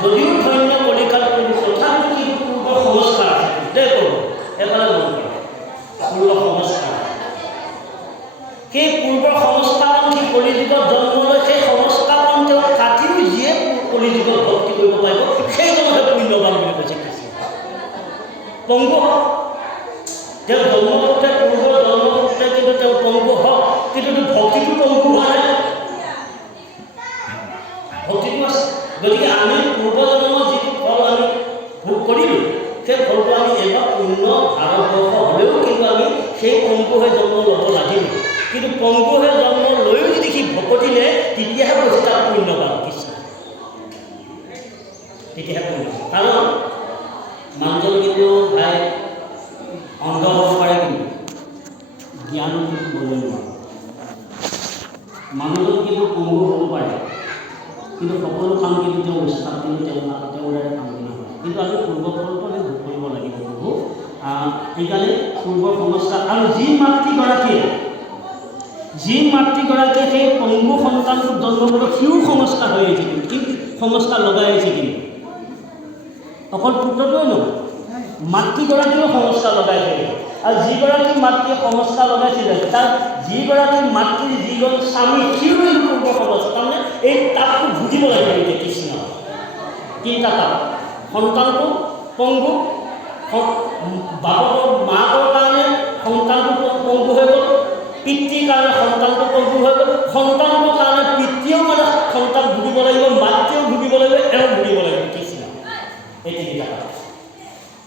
যদিও ধন্য কলিকাল তথাপিও কিন্তু পূৰ্ব সংস্কাৰ আছে। এবাৰ মন কৰে পূৰ্ব সংস্কাৰ, সেই পূৰ্ব সংস্কাৰপন্থী কলিযুগত জন্ম লৈ সেই সংস্কাৰপন্থী কাটিও যিয়ে কলিযুগত ভক্তি কৰিব পাৰিব সেইজনহে পুণ্যৱান বুলি কৈছে কৃষ্ণ। পংগু হওক, তেওঁ জন্মসূত্ৰে পূৰ্ব জন্মসূত্ৰে কিন্তু তেওঁ পংগু হওক, কিন্তু ভক্তিটো পংগু হোৱা নাই, ভক্তিটো আছে। গতিকে আমি পূৰ্বজন্মৰ যিটো ফল আমি ভোগ কৰিলোঁ, সেই ফলটো আমি এবাৰ পূৰ্ণ ভাৰতবৰ্ষ হ'লেও কিন্তু আমি সেই পংগু হৈ জন্ম ল'ব লাগিব। কিন্তু পংগু হৈ জন্ম লৈও যদি সি ভকতি নেয়, তেতিয়াহে কৈছে তাক পুণ্যৱান কৃষ্ণ, তেতিয়াহে পুণ্য। কাৰণ মানুহজন কিন্তু ভাই অন্ধ হ'ব পাৰে, কিন্তু জ্ঞান বলে নোৱাৰে। মানুহজন কিন্তু পংগু হ'ব পাৰে, কিন্তু সকলো কাম কিন্তু তেওঁ উৎসাহ কিন্তু তেওঁৰে কামখিনি হয়। কিন্তু আমি পূৰ্বফলটো আমি ভোগ কৰিব লাগিব প্ৰভু। সেইকাৰণে পূৰ্ব সংস্কাৰ আৰু যি মাতৃগৰাকীয়ে সেই পংগু সন্তানটোক জন্ম কৰিব, সিও সংস্কাৰ হৈ আহিছে, কিন্তু সংস্কাৰ লগাই আহিছে। কিন্তু অকল পুত্ৰটোৱে নহয়, মাতৃগৰাকীও সংস্কাৰ লগাই থাকে। আৰু যিগৰাকী মাতৃয়ে সংস্কাৰ লগাইছিলে, তাৰ যিগৰাকী মাতৃৰ যিজন স্বামী, সিও পূৰ্ব সংস্কাৰ। তাৰমানে এই তাপটো বুজিব লাগিব এতিয়া কৃষ্ণ। তিনিটা তাপ, সন্তানটো পংগু, বাপকৰ মাকৰ কাৰণে সন্তানটো পংগু হৈ গ'ল, পিতৃৰ কাৰণে সন্তানটো পংগু হৈ গ'ল, সন্তানটোৰ কাৰণে পিতৃয়েও মানে সন্তান ভুগিব লাগিব, মাতৃয়েও ভুগিব লাগিব, এওঁ ভুগিব লাগিব কৃষ্ণ। এই তিনিটা তাপ।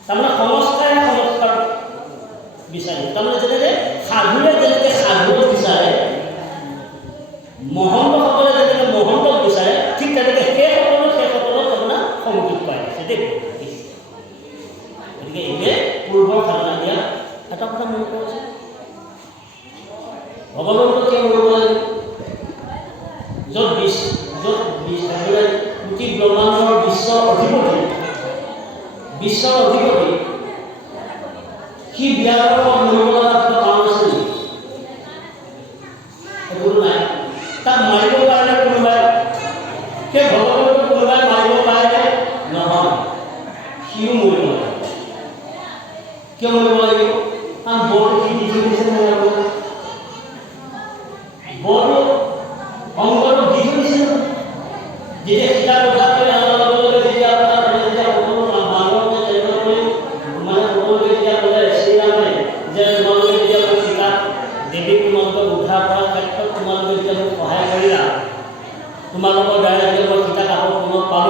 তাৰমানে সংস্কাৰে সংস্কাৰ বিচাৰে। তাৰমানে যেনেকৈ সাধুৱে যেনেকৈ সাধুক বিচাৰে, মহন্তসকলে যেনেকৈ মহন্তক বিচাৰে, ঠিক তেনেকৈ সেইসকলৰ তাৰমানে সংযোগ পাই আছে। দেই গতিকে এইটোৱে পূৰ্বৰ সাধনা দিয়া এটা কথা মন কৰিছে। ভগৱন্তক তেওঁ কৰিব লাগিব, য'ত গোটেই ব্ৰহ্মাণ্ডৰ বিশ্বৰ অধিপতি, সি বিয়াৰ মৰিব লগা কিবা কাৰণ আছে নেকি? একোটো নাই। তাক মাৰিব কাৰণে কোনোবাই, সেই ভগৱন্তক কোনোবাই মাৰিব পাৰে নহয়, সিও মৰিব লাগিব। কিয় মৰিব লাগিব? কাৰণ বৰটো সি দি থৈ দিছে নহয়, বৰটো অংগটো দি থৈ দিছে নহয়। যেতিয়া সীতা কথা কৰি অনাৰ লগে লগে যেতিয়া আপোনাৰ যেতিয়া সকলো মানুহকে তেনেকৈ মানে সকলোকে যেতিয়া ক'লে শ্ৰীৰামে যে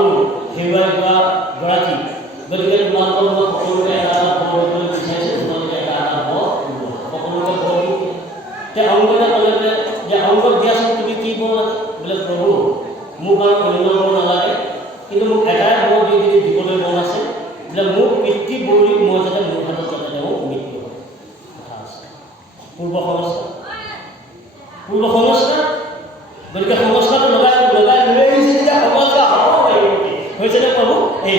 আৰু হেৰুৱাই যোৱা গৰাকী। গতিকে তোমালোকৰ মই সকলোকে এটা খবৰ দিবলৈ বিচাৰিছোঁ, তোমালোকে এটা সকলোকে খবৰ দি তেওঁ অংগতে ক'লে বোলে যে অংগত দিয়াচোন তুমি কি বৰ লাগে বোলে প্ৰভু মোক আৰু অন্য বৰ নালাগে, কিন্তু মোক এটাই বৰ দি দিবলৈ মন আছে বোলে মোক পিতৃ বৌলিক মই যাতে মোৰ হাতত যাতে তেওঁ মৃত্যু হয়। কথা আছে পূৰ্ব সংস্কাৰ গতিকে সংস্কাৰটো লগাই লৈ আহিছে যেতিয়া সংস্কাৰ হ'ব হৈছেনে প্ৰভু এই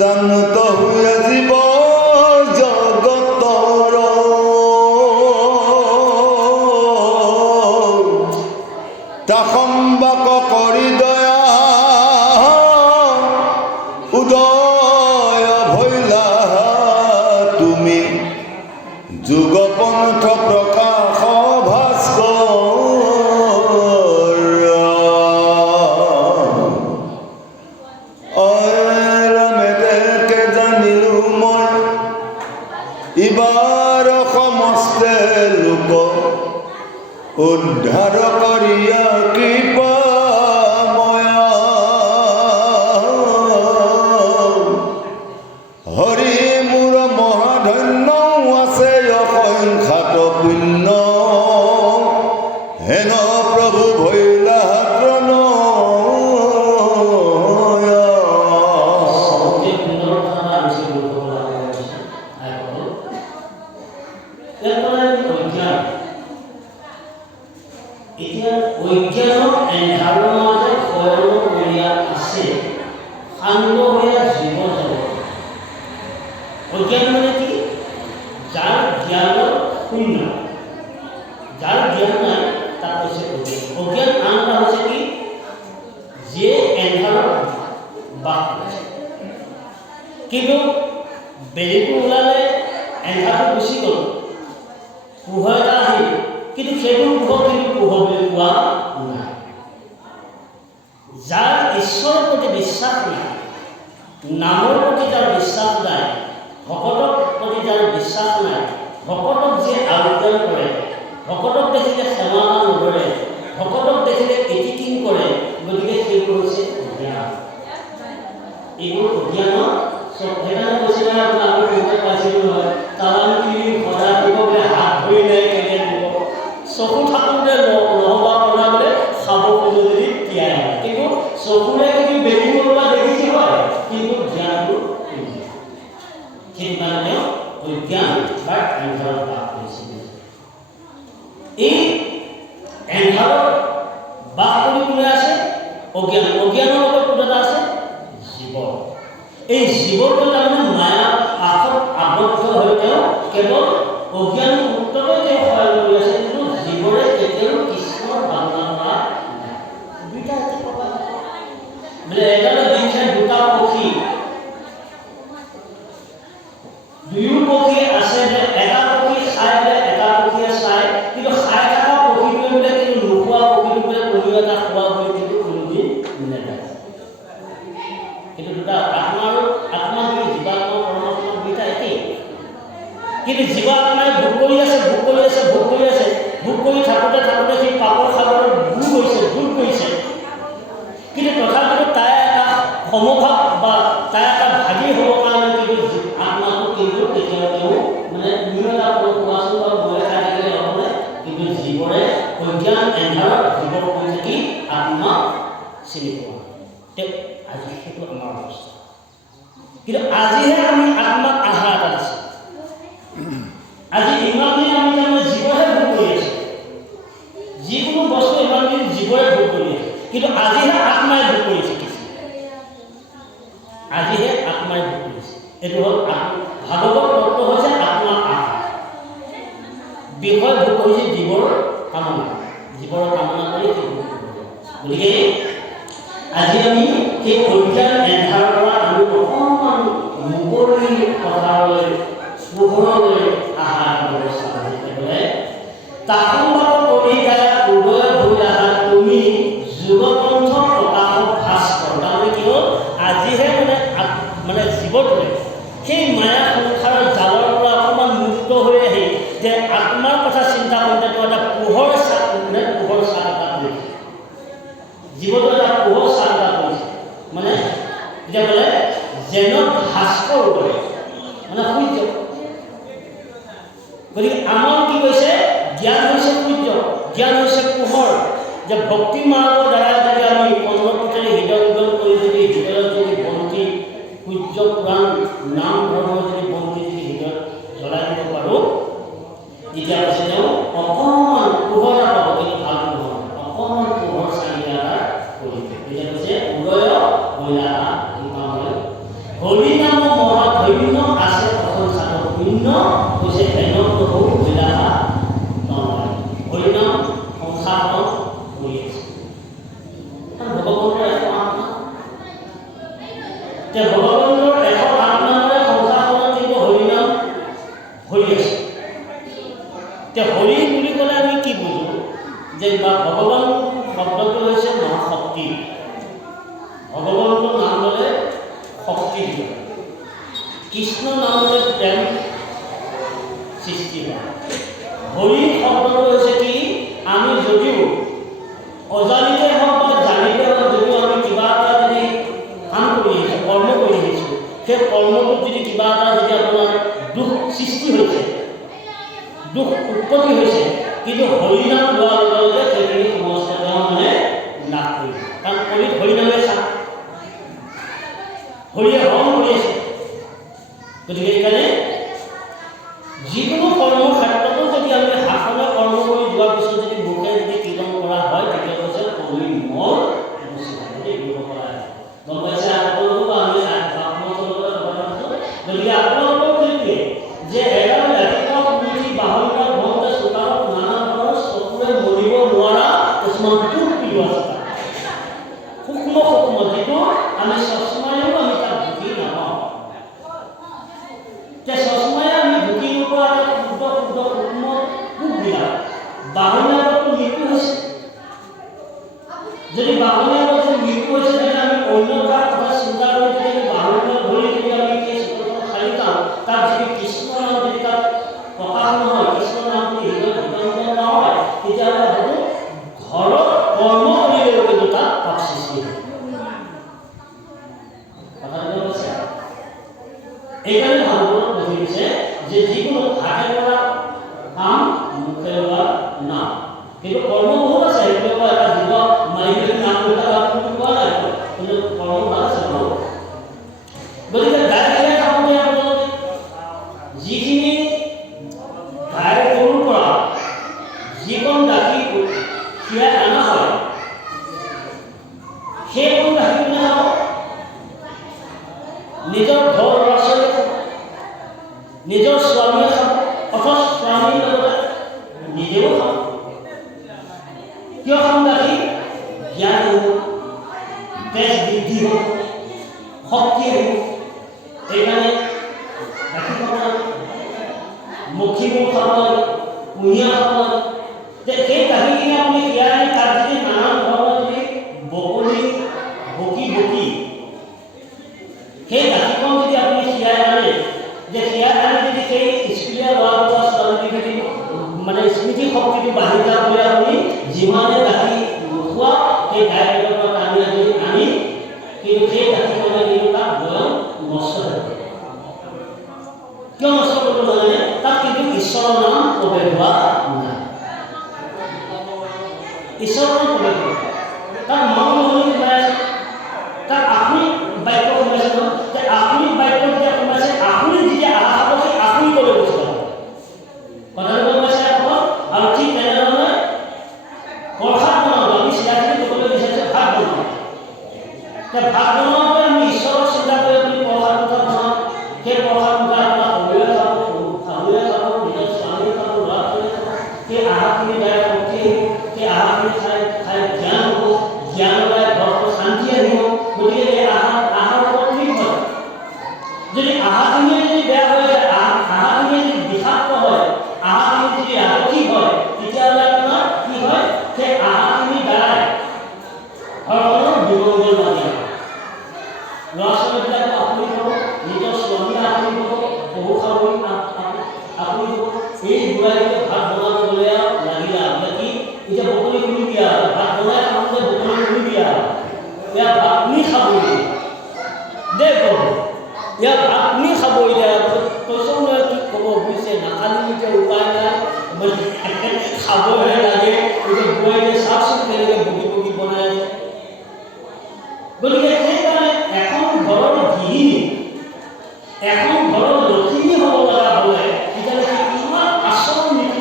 শান্ত হইয়া জীব জগতৰ তাসম্বাক কৰি দয়া উদয় ভৈলা তুমি যুগপন্থ প্ৰকাশ ভাস্কৰ ৰামেকে জানিলো মই ইবাৰ সমস্তে লোক উদ্ধাৰ কৰিয়া কৃপা হৰি মোৰ মহাধন্য আছে অসংখ্যাত পুণ্য হেন প্ৰভু ভৈলা এতিয়া অজ্ঞানক এন্ধাৰৰ মাজত শয়ন কৰিয়া আছে শান্ত হৈয়া জীৱ জগত। অজ্ঞান মানে কি? যাৰ জ্ঞানৰ শূন্য, যাৰ জ্ঞান নাই তাক হৈছে অজ্ঞান। অজ্ঞান আন এটা হৈছে কি? যিয়ে এন্ধাৰত বাস কৰিছে, কিন্তু বেলিটো ওলালে এন্ধাৰটো গুচি গ'ল, পোহৰ এটা আহিল, কিন্তু সেইটো পোহৰ কিন্তু পোহৰ বুলি কোৱা নাই। যাৰ ঈশ্বৰৰ প্ৰতি বিশ্বাস নাই, নামৰ প্ৰতি যাৰ বিশ্বাস নাই, ভকতক প্ৰতি যাৰ বিশ্বাস নাই, ভকতক যে আহ্বান কৰে, ভকতক দেখিলে সেৱা নকৰে, ভকতক দেখিলে এটিকিং কৰে, গতিকে সেইবোৰ হৈছে অজ্ঞান। এইবোৰ অজ্ঞানৰ চব। সেইকাৰণে কৈছিলে আপোনাৰ আমি পাইছিলোঁ নহয়, তালান্তি সদা দিব বোলে হাত ধৰি নাই কেনে দিব, চকু থাকোঁতে নহবা কৰা বোলে খাব খোজো যদি তিয়াই নাই, কিন্তু চকুৰে যদি বেলি কৰোৱা দেখিছে হয়, কিন্তু জ্ঞানটো সেইকাৰণে অজ্ঞান বা এন্ধাৰত বাস কৰিছিল। এই এন্ধাৰত বাস কৰি কোনে আছে? অজ্ঞান। অজ্ঞানৰ লগত কোন এটা আছে? জীৱ। এই জীৱটো তাৰমানে মায়া পাশত আবদ্ধ হৈ তেওঁ কেৱল অজ্ঞান মুক্তকৈ তেওঁ সহায় কৰি আছে, কিন্তু জীৱৰে কেতিয়াও কৃষ্ণৰ বান্ধা কৰা নাই। দুইটা বোলে এজনে দেখিছে দুটা পক্ষী, দুয়ো পক্ষী আছে যে এটা পক্ষী খাই বোলে এটা পক্ষীয়ে চাই, কিন্তু খাই থকা পক্ষীটোৱে বোলে কিন্তু নোখোৱা পক্ষীটো বোলে কোনো এটা খোৱা বুলি কিন্তু কোনোদিন নেযায়। কিন্তু দুটা আত্মা আৰু আত্মা দুই জীৱাত্মা পৰমাত্মা দুইটা একেই, কিন্তু জীৱাত্মাই ভোগ কৰি আছে ভোগ কৰি থাকোঁতে সেই পাপৰ সাগৰত ভুল কৰিছে, কিন্তু তথাপিতো তাই এটা সমভাৱ বা তাই এটা ভাগি হ'বৰ কাৰণে কিন্তু আত্মাটো কিন্তু কেতিয়াও তেওঁ মানে নিয়তা কোৱাচোন বা মই খাই থাকিলে হ'বনে, কিন্তু জীৱৰে অজ্ঞান এন্ধাৰত জীৱক হৈ থাকি আত্মা চিনি পোৱা। আজি সেইটো আমাৰ অৱস্থা, কিন্তু আজিহে আমি আত্মাক আহাৰ এটা দিছোঁ। আজি ইমান দিন আমি তাৰমানে জীৱহে ভোগ কৰি আছোঁ, যিকোনো বস্তু ইমান দিন জীৱই ভোগ কৰি আছে, কিন্তু আজিহে আত্মাই ভোগ কৰিছে। আজিহে আত্মাই ভোগ কৰিছে। এইটো হ'ল ভাগৱত তত্ত্ব হৈছে আত্মাৰ আহাৰ। বিষয় ভোগ কৰিছে জীৱৰ কামনা কৰি সেই ভোগ কৰিব। গতিকে আজি আমি সেই অজ্ঞান এন্ধাৰৰ পৰা আমি অকণমান মুকলি পথাৰলৈ পোহৰলৈ আহাৰ ব্যৱস্থা কৰিলে তাসম্বাক কৰি যায় উদয় হৈ আহা তুমি যুগপন্থ প্ৰকাশক ভাস্কৰ। আত্মাৰ কথা চিন্তা কৰোঁতে তেওঁ এটা পোহৰ চাপ এটা কৰিছে, জীৱনটো এটা পোহৰ চাপ এটা কৰিছে, মানে এতিয়া বোলে যেন ভাস্কৰ দৰে, মানে সূৰ্য। গতিকে আমাৰ কি কৈছে, জ্ঞান হৈছে সূৰ্য, জ্ঞান হৈছে পোহৰ। যে ভক্তি মাৰ্গৰ দ্বাৰা যদি আমি কৰ্ণপুত্ৰে হৃদয় উদয় কৰি যদি হৃদয়ত যদি বন্তি সূৰ্য পুৰাণ নাম ধৰ্মৰ যদি বন্তি যদি হৃদয়ত জ্বলাই দিব পাৰোঁ, তেতিয়া কৈছে তেওঁ অকণমান পোহৰ এটা পাব, কিন্তু ভাল পোহৰ, অকণমান পোহৰ চাহিদা এটা কৰিব। তেতিয়া কৈছে উদয় হৈলা হৰি নাম মহাধন্য আছে প্ৰশংসাত শূন্য, কৈছে হেন প্ৰভু হৈলা নহয়। হৰি নাম সংসাৰত কৰি আছে ভগৱন্তৰ 108 নাম। এতিয়া ভগৱন্তৰ 108 নামেৰে সংসাৰখনত কিন্তু হৰি নাম হৈ আছে। এতিয়া হৰি বুলি ক'লে আমি কি বুজোঁ, যে ভগৱান শব্দটো হৈছে মহাশক্তি। ভগৱন্তৰ নাম ল'লে শক্তি দিয়ে, কৃষ্ণ নাম ল'লে প্ৰেম সৃষ্টি হয়। হৰি শব্দটো হৈছে কি, আমি যদিও অজানিতে হওক বা জানিতে হওক, যদিও আমি কিবা এটা যদি কাম কৰি আহিছোঁ, কৰ্ম কৰি আহিছোঁ, সেই কৰ্মটোত যদি কিবা এটা যদি আপোনাৰ দুখ সৃষ্টি হৈছে, দুখ উৎপত্তি হৈছে, কিন্তু হৰিনাম লোৱাৰ লগে লগে সেইখিনি সমস্ত তেওঁ মানে লাভ কৰিব। কাৰণ কলিত হৰিনামে চাপ, হৰিয়ে হৰণ কৰি আছে। গতিকে সেইকাৰণে যিকোনো কৰ্মৰ ক্ষেত্ৰতো যদি আমি শাসনে কৰ্ম কৰি যোৱাৰ পিছত যদি মুখে যদি কীৰ্তন কৰা হয়, তেতিয়া কৈছে হৰি মল দিব পৰা হয়। গম পাইছে আপোনালোকো আমি গতিকে আপোনালোকৰ সেইটোৱে যে এডাল ৰাতিপুৱা শুই উঠি বাহনটা ঘৰতে চোতালত নানা ধৰণৰ চকুৰে মৰিব নোৱাৰা কিছুমান দুখ পিলোৱা আছে, সূক্ষ্ম সূক্ষ্ম, যিটো আমি চশমাৰেও আমি তাক ঢুকি নাপাওঁ। যে চশমাৰে আমি ঢুকি নোপোৱা এটা ক্ষুদ্ৰ ক্ষুদ্ৰ সূক্ষ্ম দুখবিলাক বাহনীয়াগতটো মৃত্যু হৈছে। যদি বাহনীয়াগত যদি মৃত্যু হৈছে, তেতিয়া আমি অন্য তাৰ কথা চিন্তা কৰি যদি আমি বাহনীয়াগত ধৰি যদি আমি সেই চকুখন খালি পাওঁ, তাত যদি কৃষ্ণ নাম যদি তাত প্ৰকাশ নহয়, কৃষ্ণ নাম যদি হৃদয় ভিতৰত নহয়, তেতিয়াহ'লে হয়তো ঘৰত কৰ্ম কৰিলেও কিন্তু তাত পাপ সৃষ্টি হয়। এইকাৰণে ভাগৱতত কৈ দিছে যে যিকোনো হাতে কৰা কাম মুখে লোৱা নাম, কিন্তু কৰ্ম বহুত আছে। সেইবিলাক এটা জীৱ মাৰি মেলি নাম লৈ থকা আপুনি কোৱা নাই, কিন্তু কৰ্ম ভাল আছে বাৰু। গতিকে গাখীৰে থাকোঁতে আপোনালোকে যিখিনি গাই গৰুৰ পৰা যিকণ গাখীৰ খীৰাই অনা হয়, সেইকণ গাখীৰ কোনে খাব? নিজৰ ঘৰ ল'ৰা ছোৱালীয়ে খাব, নিজৰ স্বামীয়ে খাব, অথচ স্বামীৰ লগতে নিজেও খাব। কিয় খাম গাখীৰ? জ্ঞান হ'ব, তেজ বৃদ্ধি হ'ব, শক্তি হ'ব। সেইকাৰণে গাখীৰ খাব লাগে, মখীবোৰ খাব লাগে, কুঁহিয়া খাব লাগে। সেই গাখীৰখিনি আপুনি খীৰাই আনি তাত যদি নানান ধৰণৰ যদি বকলি বকি বকি সেই গাখীৰখন যদি আপুনি খীৰাই আনে, যে খীৰাই আনি যদি সেই স্কুলীয়া ল'ৰা ছোৱালী যদি মানে স্মৃতি শক্তিটো বাঢ়ি যাবলৈ আপুনি যিমানে গাখীৰ নোখোৱা, সেই গাই পেটৰ পৰা টানি আনি কিন্তু সেই গাখীৰখনে কিন্তু তাত বয়স নষ্ট হৈ যায়। কিয় নষ্ট কৰিব জানে? তাত কিন্তু ঈশ্বৰৰ নাম প্ৰৱেশ হোৱা নাই। ঈশ্বৰৰ নাম প্ৰৱেশ হোৱা, তাত মনমোহনী সোমাই আছে, তাত আধুনিক বাক্য সোমাইছে নহয়। যে আধুনিক বাক্য যেতিয়া সোমাইছে, আধুনিক যেতিয়া আহা হ'ব, সেই আধুনিকলৈ গুচি যাব। কথাটো গম পাইছে আপোনালোক? আৰু ঠিক তেনেধৰণে প্ৰসাদ বনাব, আমি চিৰাখিনি ক'বলৈ বিচাৰিছোঁ ভাত বনাওঁ। ভাত বনাওঁতে আমি ঈশ্বৰৰ চিন্তা কৰি আপুনি প্ৰসাদ মুঠা বনাওঁ, সেই প্ৰসাদ মুঠা আপোনাৰ শহুৰে খাব, শাহুৱে খাব, নিজৰ স্বামীয়ে খাব, ল'ৰা ছোৱালীয়ে খাব। সেই আহাৰখিনি গাই শক্তি আহিব, সেই আহাৰখিনি খাই জ্ঞান হ'ব, জ্ঞান ওলাই ঘৰটো শান্তি আহিব। গতিকে এই আহাৰ লগত ঠিক হয়। যদি আহাৰখিনিয়ে যদি বেয়া হৈ যায়, আহাৰখিনিয়ে যদি বিষাক্ত হয়, আহাৰখিনি যদি ৰাজসিক হয়, তেতিয়াহ'লে আপোনাৰ কি হয়? সেই আহাৰখিনি দ্বাৰাই ঘৰখনৰ দুৰ্গন্ধ মাতি আহে। ল'ৰা ছোৱালীবিলাকে আপুনি হ'ব, নিজৰ স্বামীয়ে আপুনি হ'ব, শহু শাহুৱে আপুনি হ'ব। এই বুঢ়াইকে ভাত ইয়াক আপুনি খাব এতিয়া কৈছোঁ নহয় কি ক'ব বুজিছে নাখালেও এতিয়া উপায় নাই মানে খাবহে লাগে এতিয়া বোৱাৰীয়ে চাওকচোন কেনেকৈ বগী বগী বনাই আছে গতিকে সেইকাৰণে এখন ঘৰৰ গৃহিণী এখন ঘৰৰ লক্ষ্মী হ'ব লগা হ'লে তেতিয়াহ'লে কিমান আচৰণ নীতি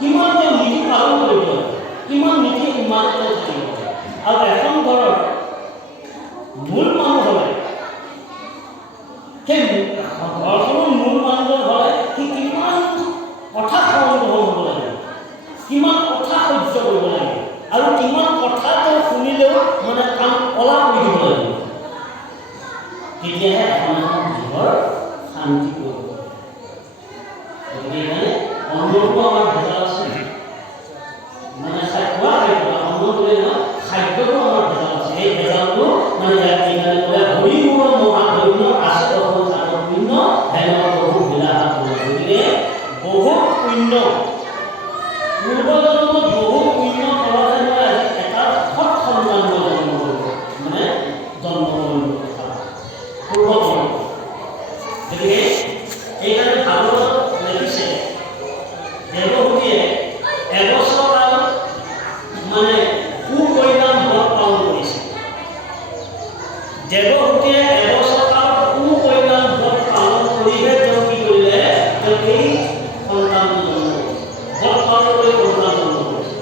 কিমান তেওঁ নীতি পালন কৰিব কিমান নীতি মাজত থাকিব আৰু এখন ঘৰৰ মূল মানুহ হ'লে সেই ঘৰখনৰ মূল মানুহজন হ'লে সি কিমান কথা সহন হ'ব লাগে কিমান কথা সহ্য কৰিব লাগে আৰু কিমান কথা তেওঁ শুনিলেও মানে কাম কলা কৰি দিব লাগিব তেতিয়াহে এখন ঘৰ শান্তি কৰিব গতিকে অন্নটো আমাৰ ভেজাল আছে মানে খোৱা খাদ্য অন্নটোৱে খাদ্যটো আমাৰ ভেজাল আছে এই ভেজালটো মানে হৰি গুণ মহাধন্য আছে পুণ্য হেন বহু বিলাস গতিকে বহুত পুণ্য পূৰ্বজন্মত বহুত পুণ্য ফলতে মই আজি এটা সৎ সন্তান মই জন্ম কৰিব মানে জন্ম কৰিব পূৰ্বজন্ম গতিকে এইকাৰণে ভাগৱতত লিখিছে দেৱহূতিয়ে এবছৰ কাল মানে সুকৈলাম ব্ৰত পালন কৰিছে দেৱহূতিয়ে এবছৰ কাল সুকৈলাম ব্ৰত পালন কৰিহে তেওঁ কি কৰিলে তেওঁ এই সন্তানটো জন্ম ব্ৰত পালন কৰি সন্তান জন্ম কৰিছে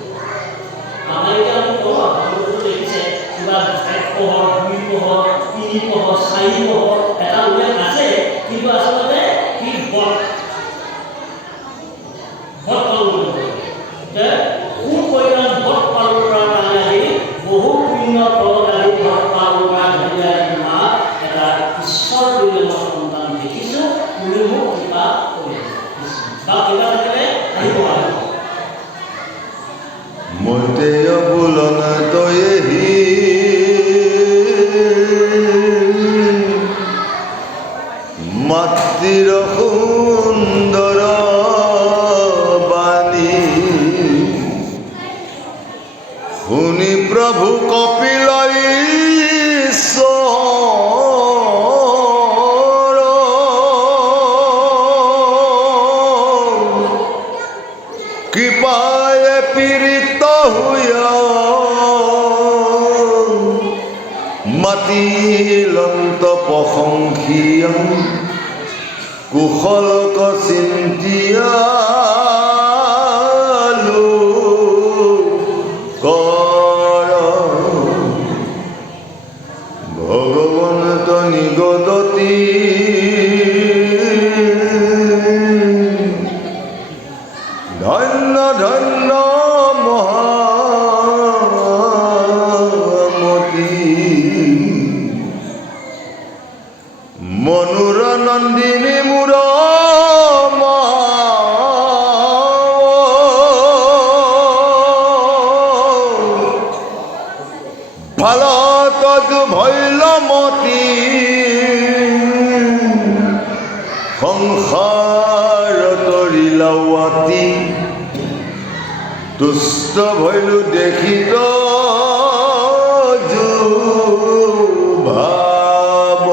আমাৰ এতিয়া আমি কওঁ ভাগৱতত লিখিছে কিবা 1 পহৰ 2 পহৰ 3 পহৰ 4 পহৰ এটা উল্লেখ আছে কিন্তু আচলতে কি ব্ৰত পালন কৰিছে সুকৈলাম ব্ৰত পালন কৰাৰ কাৰণে আজি বহু পুণ্য ফলত আজি ব্ৰত পালন কৰা ধৰিলে এটা ঈশ্বৰ দুৰ্লভৰ সন্তান দেখিছোঁ তুমি মোক কৃপা কৰিছে বা কিবা থাকিলে আহিব আহিব মতেয় বুলন তয়েহি মাতৃৰ সুন্দৰ বাণী শুনি প্ৰভু কপিল ঈশ্বৰ কৃপায়ে পীড়িত হৈয়া মাতিলন্ত প্ৰশংসীয় কুশলক চিন্তিয়ালো কৰ ভগৱন্ত নিগদতি ধন্য ধন্য মহামতি মনুৰ নন্দিনী মূৰ ভালত ভৈলমতী সংসাৰ তৰিলাৱাতি তুষ্ট ভৈলো দেখিত ভাব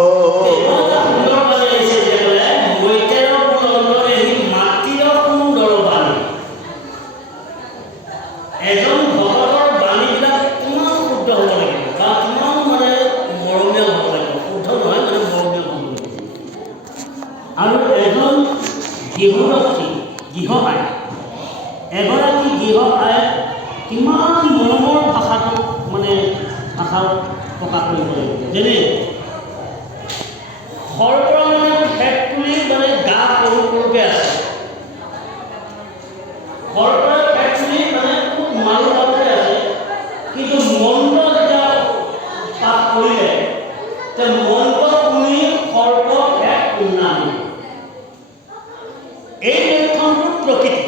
এজন ভকতৰ বাণীবিলাক কিমান শুদ্ধ হ'ব লাগিব বা কিমান মানে মৰমীয়াল হ'ব লাগিব শুদ্ধ নহয় মানে মৰমীয়াল হ'ব লাগিব আৰু এজন গৃহৰক্ষী গৃহ আই এগৰাকী গৃহ আই কিমান মৰমৰ ভাষাটো মানে ভাষা প্ৰকাশ কৰিব লাগিব যেনে সৰপৰা মানে ফেট তুলি মানে গা সৰু সৰুকৈ আছে সৰপৰা ফেট তুলি মানে খুব মাল মালকৈ আছে কিন্তু মন্ত্ৰ যেতিয়া পাঠ কৰিলে তে মন্ত্ৰ শুনি সৰ্প এক উন্নয়ন এই লক্ষণটো প্ৰকৃতি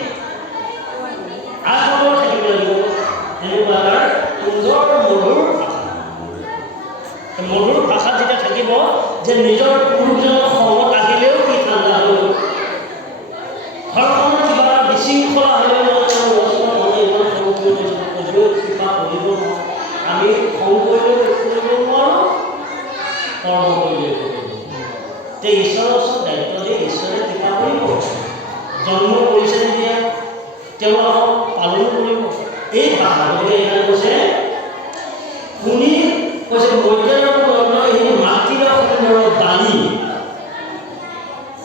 আখবৰ থাকিব লাগিব এনেকুৱা তাৰ সুন্দৰ মধুৰ ভাষা যেতিয়া থাকিব যে নিজৰ পুৰুষজনৰ খঙত আহিলেও সি ঠাণ্ডা হৈ গ'ল ঘৰখনত কিবা এটা বিশৃংখলা হ'লে কৃপা কৰিব আমি খং কৰিলেও কৰিব নোৱাৰোঁ কৰ্ম কৰিলে তে ঈশ্বৰৰ ওচৰত দায়িত্ব দিয়ে ঈশ্বৰে কিবা কৰিব জন্ম কৰিছে যেতিয়া তেওঁ আকৌ পালন কৰিব এই ভাষা গতিকে এইকাৰণে কৈছে শুনি কৈছে মৰ্যাদাৰ এই মাতৃৰ সুন্দৰ বাণী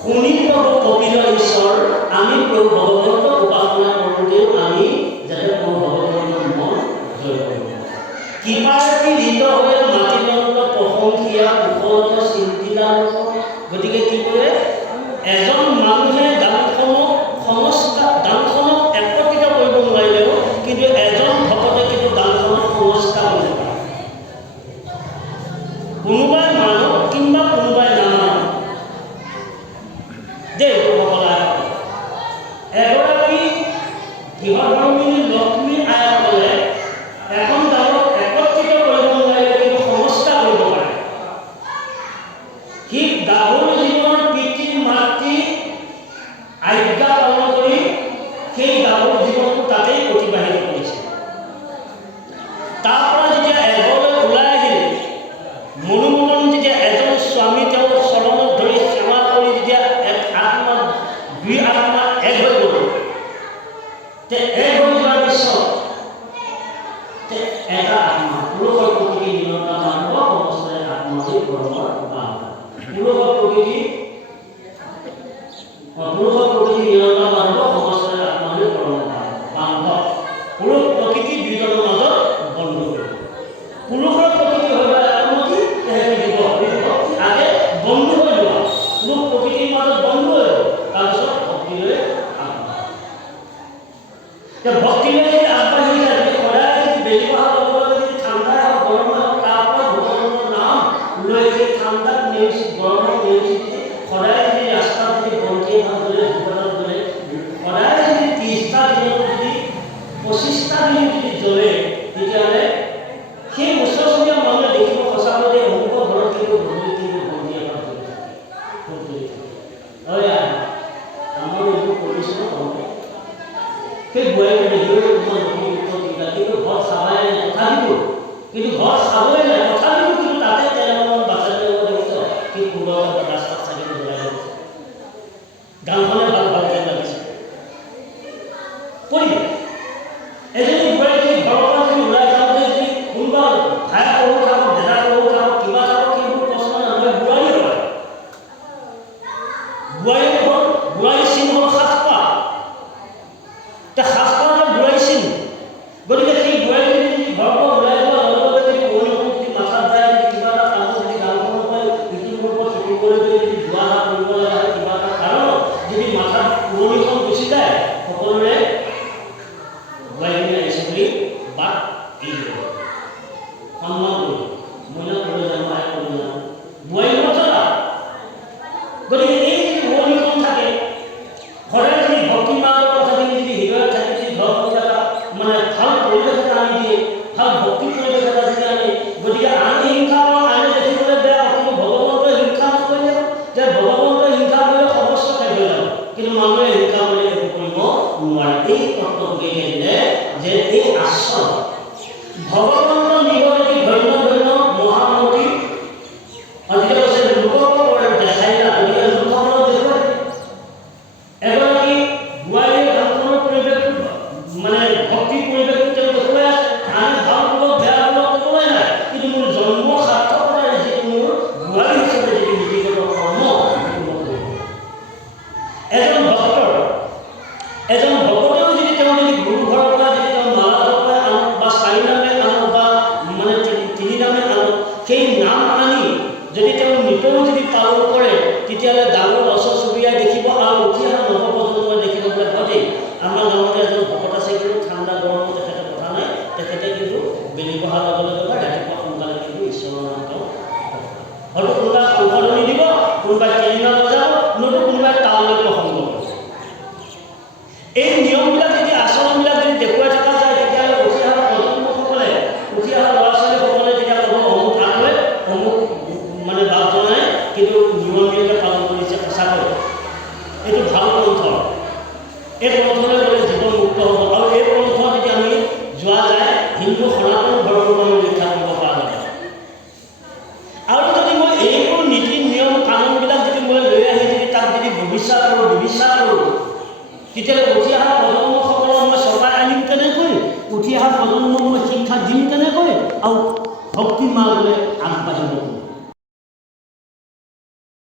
শুনি প্ৰভু কপিল ঈশ্বৰ আমি প্ৰভু ভগৱন্তক উপাসনা কৰোঁতেও আমি যাতে প্ৰভু ভগৱন্তৰ মন জয় কৰোঁ কৃপাৰে লিত হৈ মাতৃদন্ত প্ৰশংসীয়া কুশলত চিন্তিলাৰ গতিকে কি কৰে এজন মানুহে দানখনক দানখনক একত্ৰিত কৰিব নোৱাৰিলেও কিন্তু এজন ভকতে কিন্তু দানখনক সংস্কাৰ কৰিব পাৰে কোনোবাই মানক কিংবা কোনোবাই নামানক দেই সকলে এগৰাকী গৃহধৰ্মিনী লক্ষ্মী আয়াসকলে এখন দানক একত্ৰিত কৰিব নোৱাৰিলে কিন্তু সংস্কাৰ কৰিব পাৰে সি গাভৰু জীৱনৰ পিতৃ মাতৃ আজ্ঞা পালন কৰি সেই গাভৰু জীৱনটো তাতেই অতিবাহিত কৰিছে তাৰ পৰা যেতিয়া এঘৰলৈ ওলাই আহিল মনোমোহন যেতিয়া এজন স্বামী তেওঁৰ চৰণত ধৰি সেৱা কৰি যেতিয়া এক আত্মা দুই আত্মা এক হৈ গ'ল তে এক হৈ যোৱাৰ পিছত এটা আত্মা পুৰুষৰ প্ৰকৃতি নিৰন্তৰ মানৱ অৱস্থাৰে আত্মালৈ কৰ্মৰ বান্ধ পুৰুষৰ প্ৰকৃতি নিৰন্তৰ মানৱ অৱস্থাৰে আত্মালৈ কৰ্মৰ বান্ধ পুৰুষ প্ৰকৃতি দুইজনৰ মাজত বন্ধ কৰিব পুৰুষৰ প্ৰকৃতি হৈ আত্মতি আগে বন্ধ হৈ যোৱা পুৰুষ প্ৰকৃতিৰ মাজত বন্ধ হৈ যাব তাৰপিছত ভক্তিলৈ ভক্তিলৈ যদি আগবাঢ়ি যায় যদি সদায় যদি বেলি বহাৰ লগত যদি ঠাণ্ডাই হওক গৰমে হওক তাৰ পৰা ভগৱানৰ নাম লৈ সেই ঠাণ্ডাত নেওচি গৰমত নেওচি যদি সদায় যদি ৰাস্তাত যদি বন্তিয়ে ভাগ ধৰে দোকানত ধৰে সদায় যদি 30টা দিনত যদি 25টা দিন যদি জ্বলে তেতিয়াহ'লে সেই ওচৰ চুবুৰীয়া মানুহে দেখিব সঁচাকৈ যে অমুকৰ ঘৰত কিন্তু গধূলি কিন্তু বন্তিয়ে ভাগ ধৰি হয় আমাৰ এইবোৰ কৰিছোঁ সেই বোৱাৰীটো দেখিবলৈ তোমাৰ নতুন উত্তৰ দিলা কিন্তু ঘৰ চাবাই নাই তথাপিতো কিন্তু ঘৰ চাবই নাই তথাপিতো কিন্তু তাতে তেওঁলোকৰ বাচ্ছা তেওঁলোকৰ দেখিছ কি কোনোবা ৰাস্তাত চাকি জ্বলাই গানখনে ভাল যেন লাগিছে পৰিৱেশ এজনী বোৱাৰী যদি ঘৰৰ পৰা যদি ওলাই যাওঁতে যদি কোনোবা ভাই সৰু থাকক দাদা সৰু থাকক কিবা থাকক সেইবোৰ প্ৰশ্ন নহয় বোৱাৰী হয় বোৱাৰী চিন হ'ল সাজপাৰ সাজপাৰ বোৱাৰী চিন গতিকে সেই বোৱাৰী যদি ঘৰৰ পৰা ওলাই যোৱা লগে লগে যদি পৰিণতি যদি মাথাত যায় যদি কিবা এটা কামত যদি গাঁওখনৰ পৰা ইটোৰ ওপৰত চকু কৰি যদি যোৱা হাত কৰিব লগা হয় কিবা এটা কাৰণত যদি মাথাত পুৰণিখন গুচি যায় সকলোৰে বোৱাৰীজনী আহিছে বুলি বাট এৰি দিব সন্মান কৰিব মইনা কৰি জানো আই কৰি জানো বোৱাৰী মৰ্যাদা গতিকে এই যদি পুৰণিখন থাকে সদায় যদি ভক্তি মাৰ্গৰ কথা যদি হৃদয়ত থাকি যদি ধৰ্ম এটা মানে ভাল পৰিৱেশ এটা আনি দিয়ে ভাল ভক্তি পৰিৱেশ এটা যদি আনে গতিকে আন হিংসা আনে দেখিবলৈ বেয়া কিন্তু ভগৱন্তৰ হিংসা নকৰিলে যে ভগৱন্তৰ হিংসা কৰিলে সমস্ত শেষ হৈ যাব কিন্তু মানুহে হিংসা কৰিলে একো কৰিব নোৱাৰে এই তত্ত্বকে দিলে যে এই আশ্ৰম ভগৱন্ত নিগৰিত ধন্য ধন্য মহামতি আজিকালি কৈছে লোকক দেখাইলা গতিকে লোকসকলক দেখুৱাই এগৰাকী বোৱাৰীয়ে গাঁওখনৰ পৰিৱেশ মানে ভক্তি পৰিৱেশটো তেওঁ দেখুৱাই আছে আনে ভাল লোক বেয়া লোক ক'বলৈ নাই কিন্তু মোৰ জন্ম সাৰ্থকতাৰ যিটো মোৰ বোৱাৰী হিচাপে যিটো নীতিগত কৰ্ম এজন ভকতেও যদি তেওঁ যদি গুৰু ঘৰৰ পৰা যদি তেওঁ মালা জপাই আনক বা 4 নামে আনক বা মানে 3 নামে আনক সেই নাম আনি যদি তেওঁ নিতৌ যদি পালন কৰে তেতিয়াহ'লে ডাঙৰ ওচৰ চুবুৰীয়াই দেখিব আৰু উঠি অহা নৱপ্ৰজন্মই দেখিব বোলে হয় আমাৰ গাঁৱতে এজন ভকত আছে কিন্তু ঠাণ্ডা গৰমত তেখেতে কথা নাই তেখেতে কিন্তু বেলি বহাৰ লগে লগে বা ৰাতিপুৱা সোনকালে কিন্তু ঈশ্বৰৰ নাম তেওঁ হয়তো কোনোবাই শংখধ্বনি দিব কোনোবাই কেলিমা বজাব নতুন কোনোবাই তাললৈ প্ৰসংগ কৰিব এই নিয়মবিলাক যদি আচৰণবিলাক যদি দেখুৱাই থকা যায় তেতিয়াহ'লে উঠি অহা প্ৰজন্মসকলে উঠি অহা ল'ৰা ছোৱালীসকলে তেতিয়া ক'ব অমুক আহে অমুক মানে বাপজনাই কিন্তু নিয়মীয়াকৈ পালন কৰিছে সঁচাকৈ এইটো ভাল পন্থ এই পন্থলৈ গ'লে জীৱন মুক্ত হ'ব আৰু এই পন্থ যদি আমি যোৱা যায় হিন্দু সনাতন ধৰ্মৰ আমি ৰক্ষা কৰিব পৰা যাব আৰু যদি মই এই বিশ্বাস কৰোঁ নিবিশ্বাস কৰোঁ, তেতিয়াহ'লে উঠি অহা প্ৰজন্মসকলক মই চৰকাৰ আনিম কেনেকৈ, উঠি অহা প্ৰজন্মক মই শিক্ষা দিম কেনেকৈ, আৰু ভক্তি মাৰ্গলৈ আগবাঢ়িব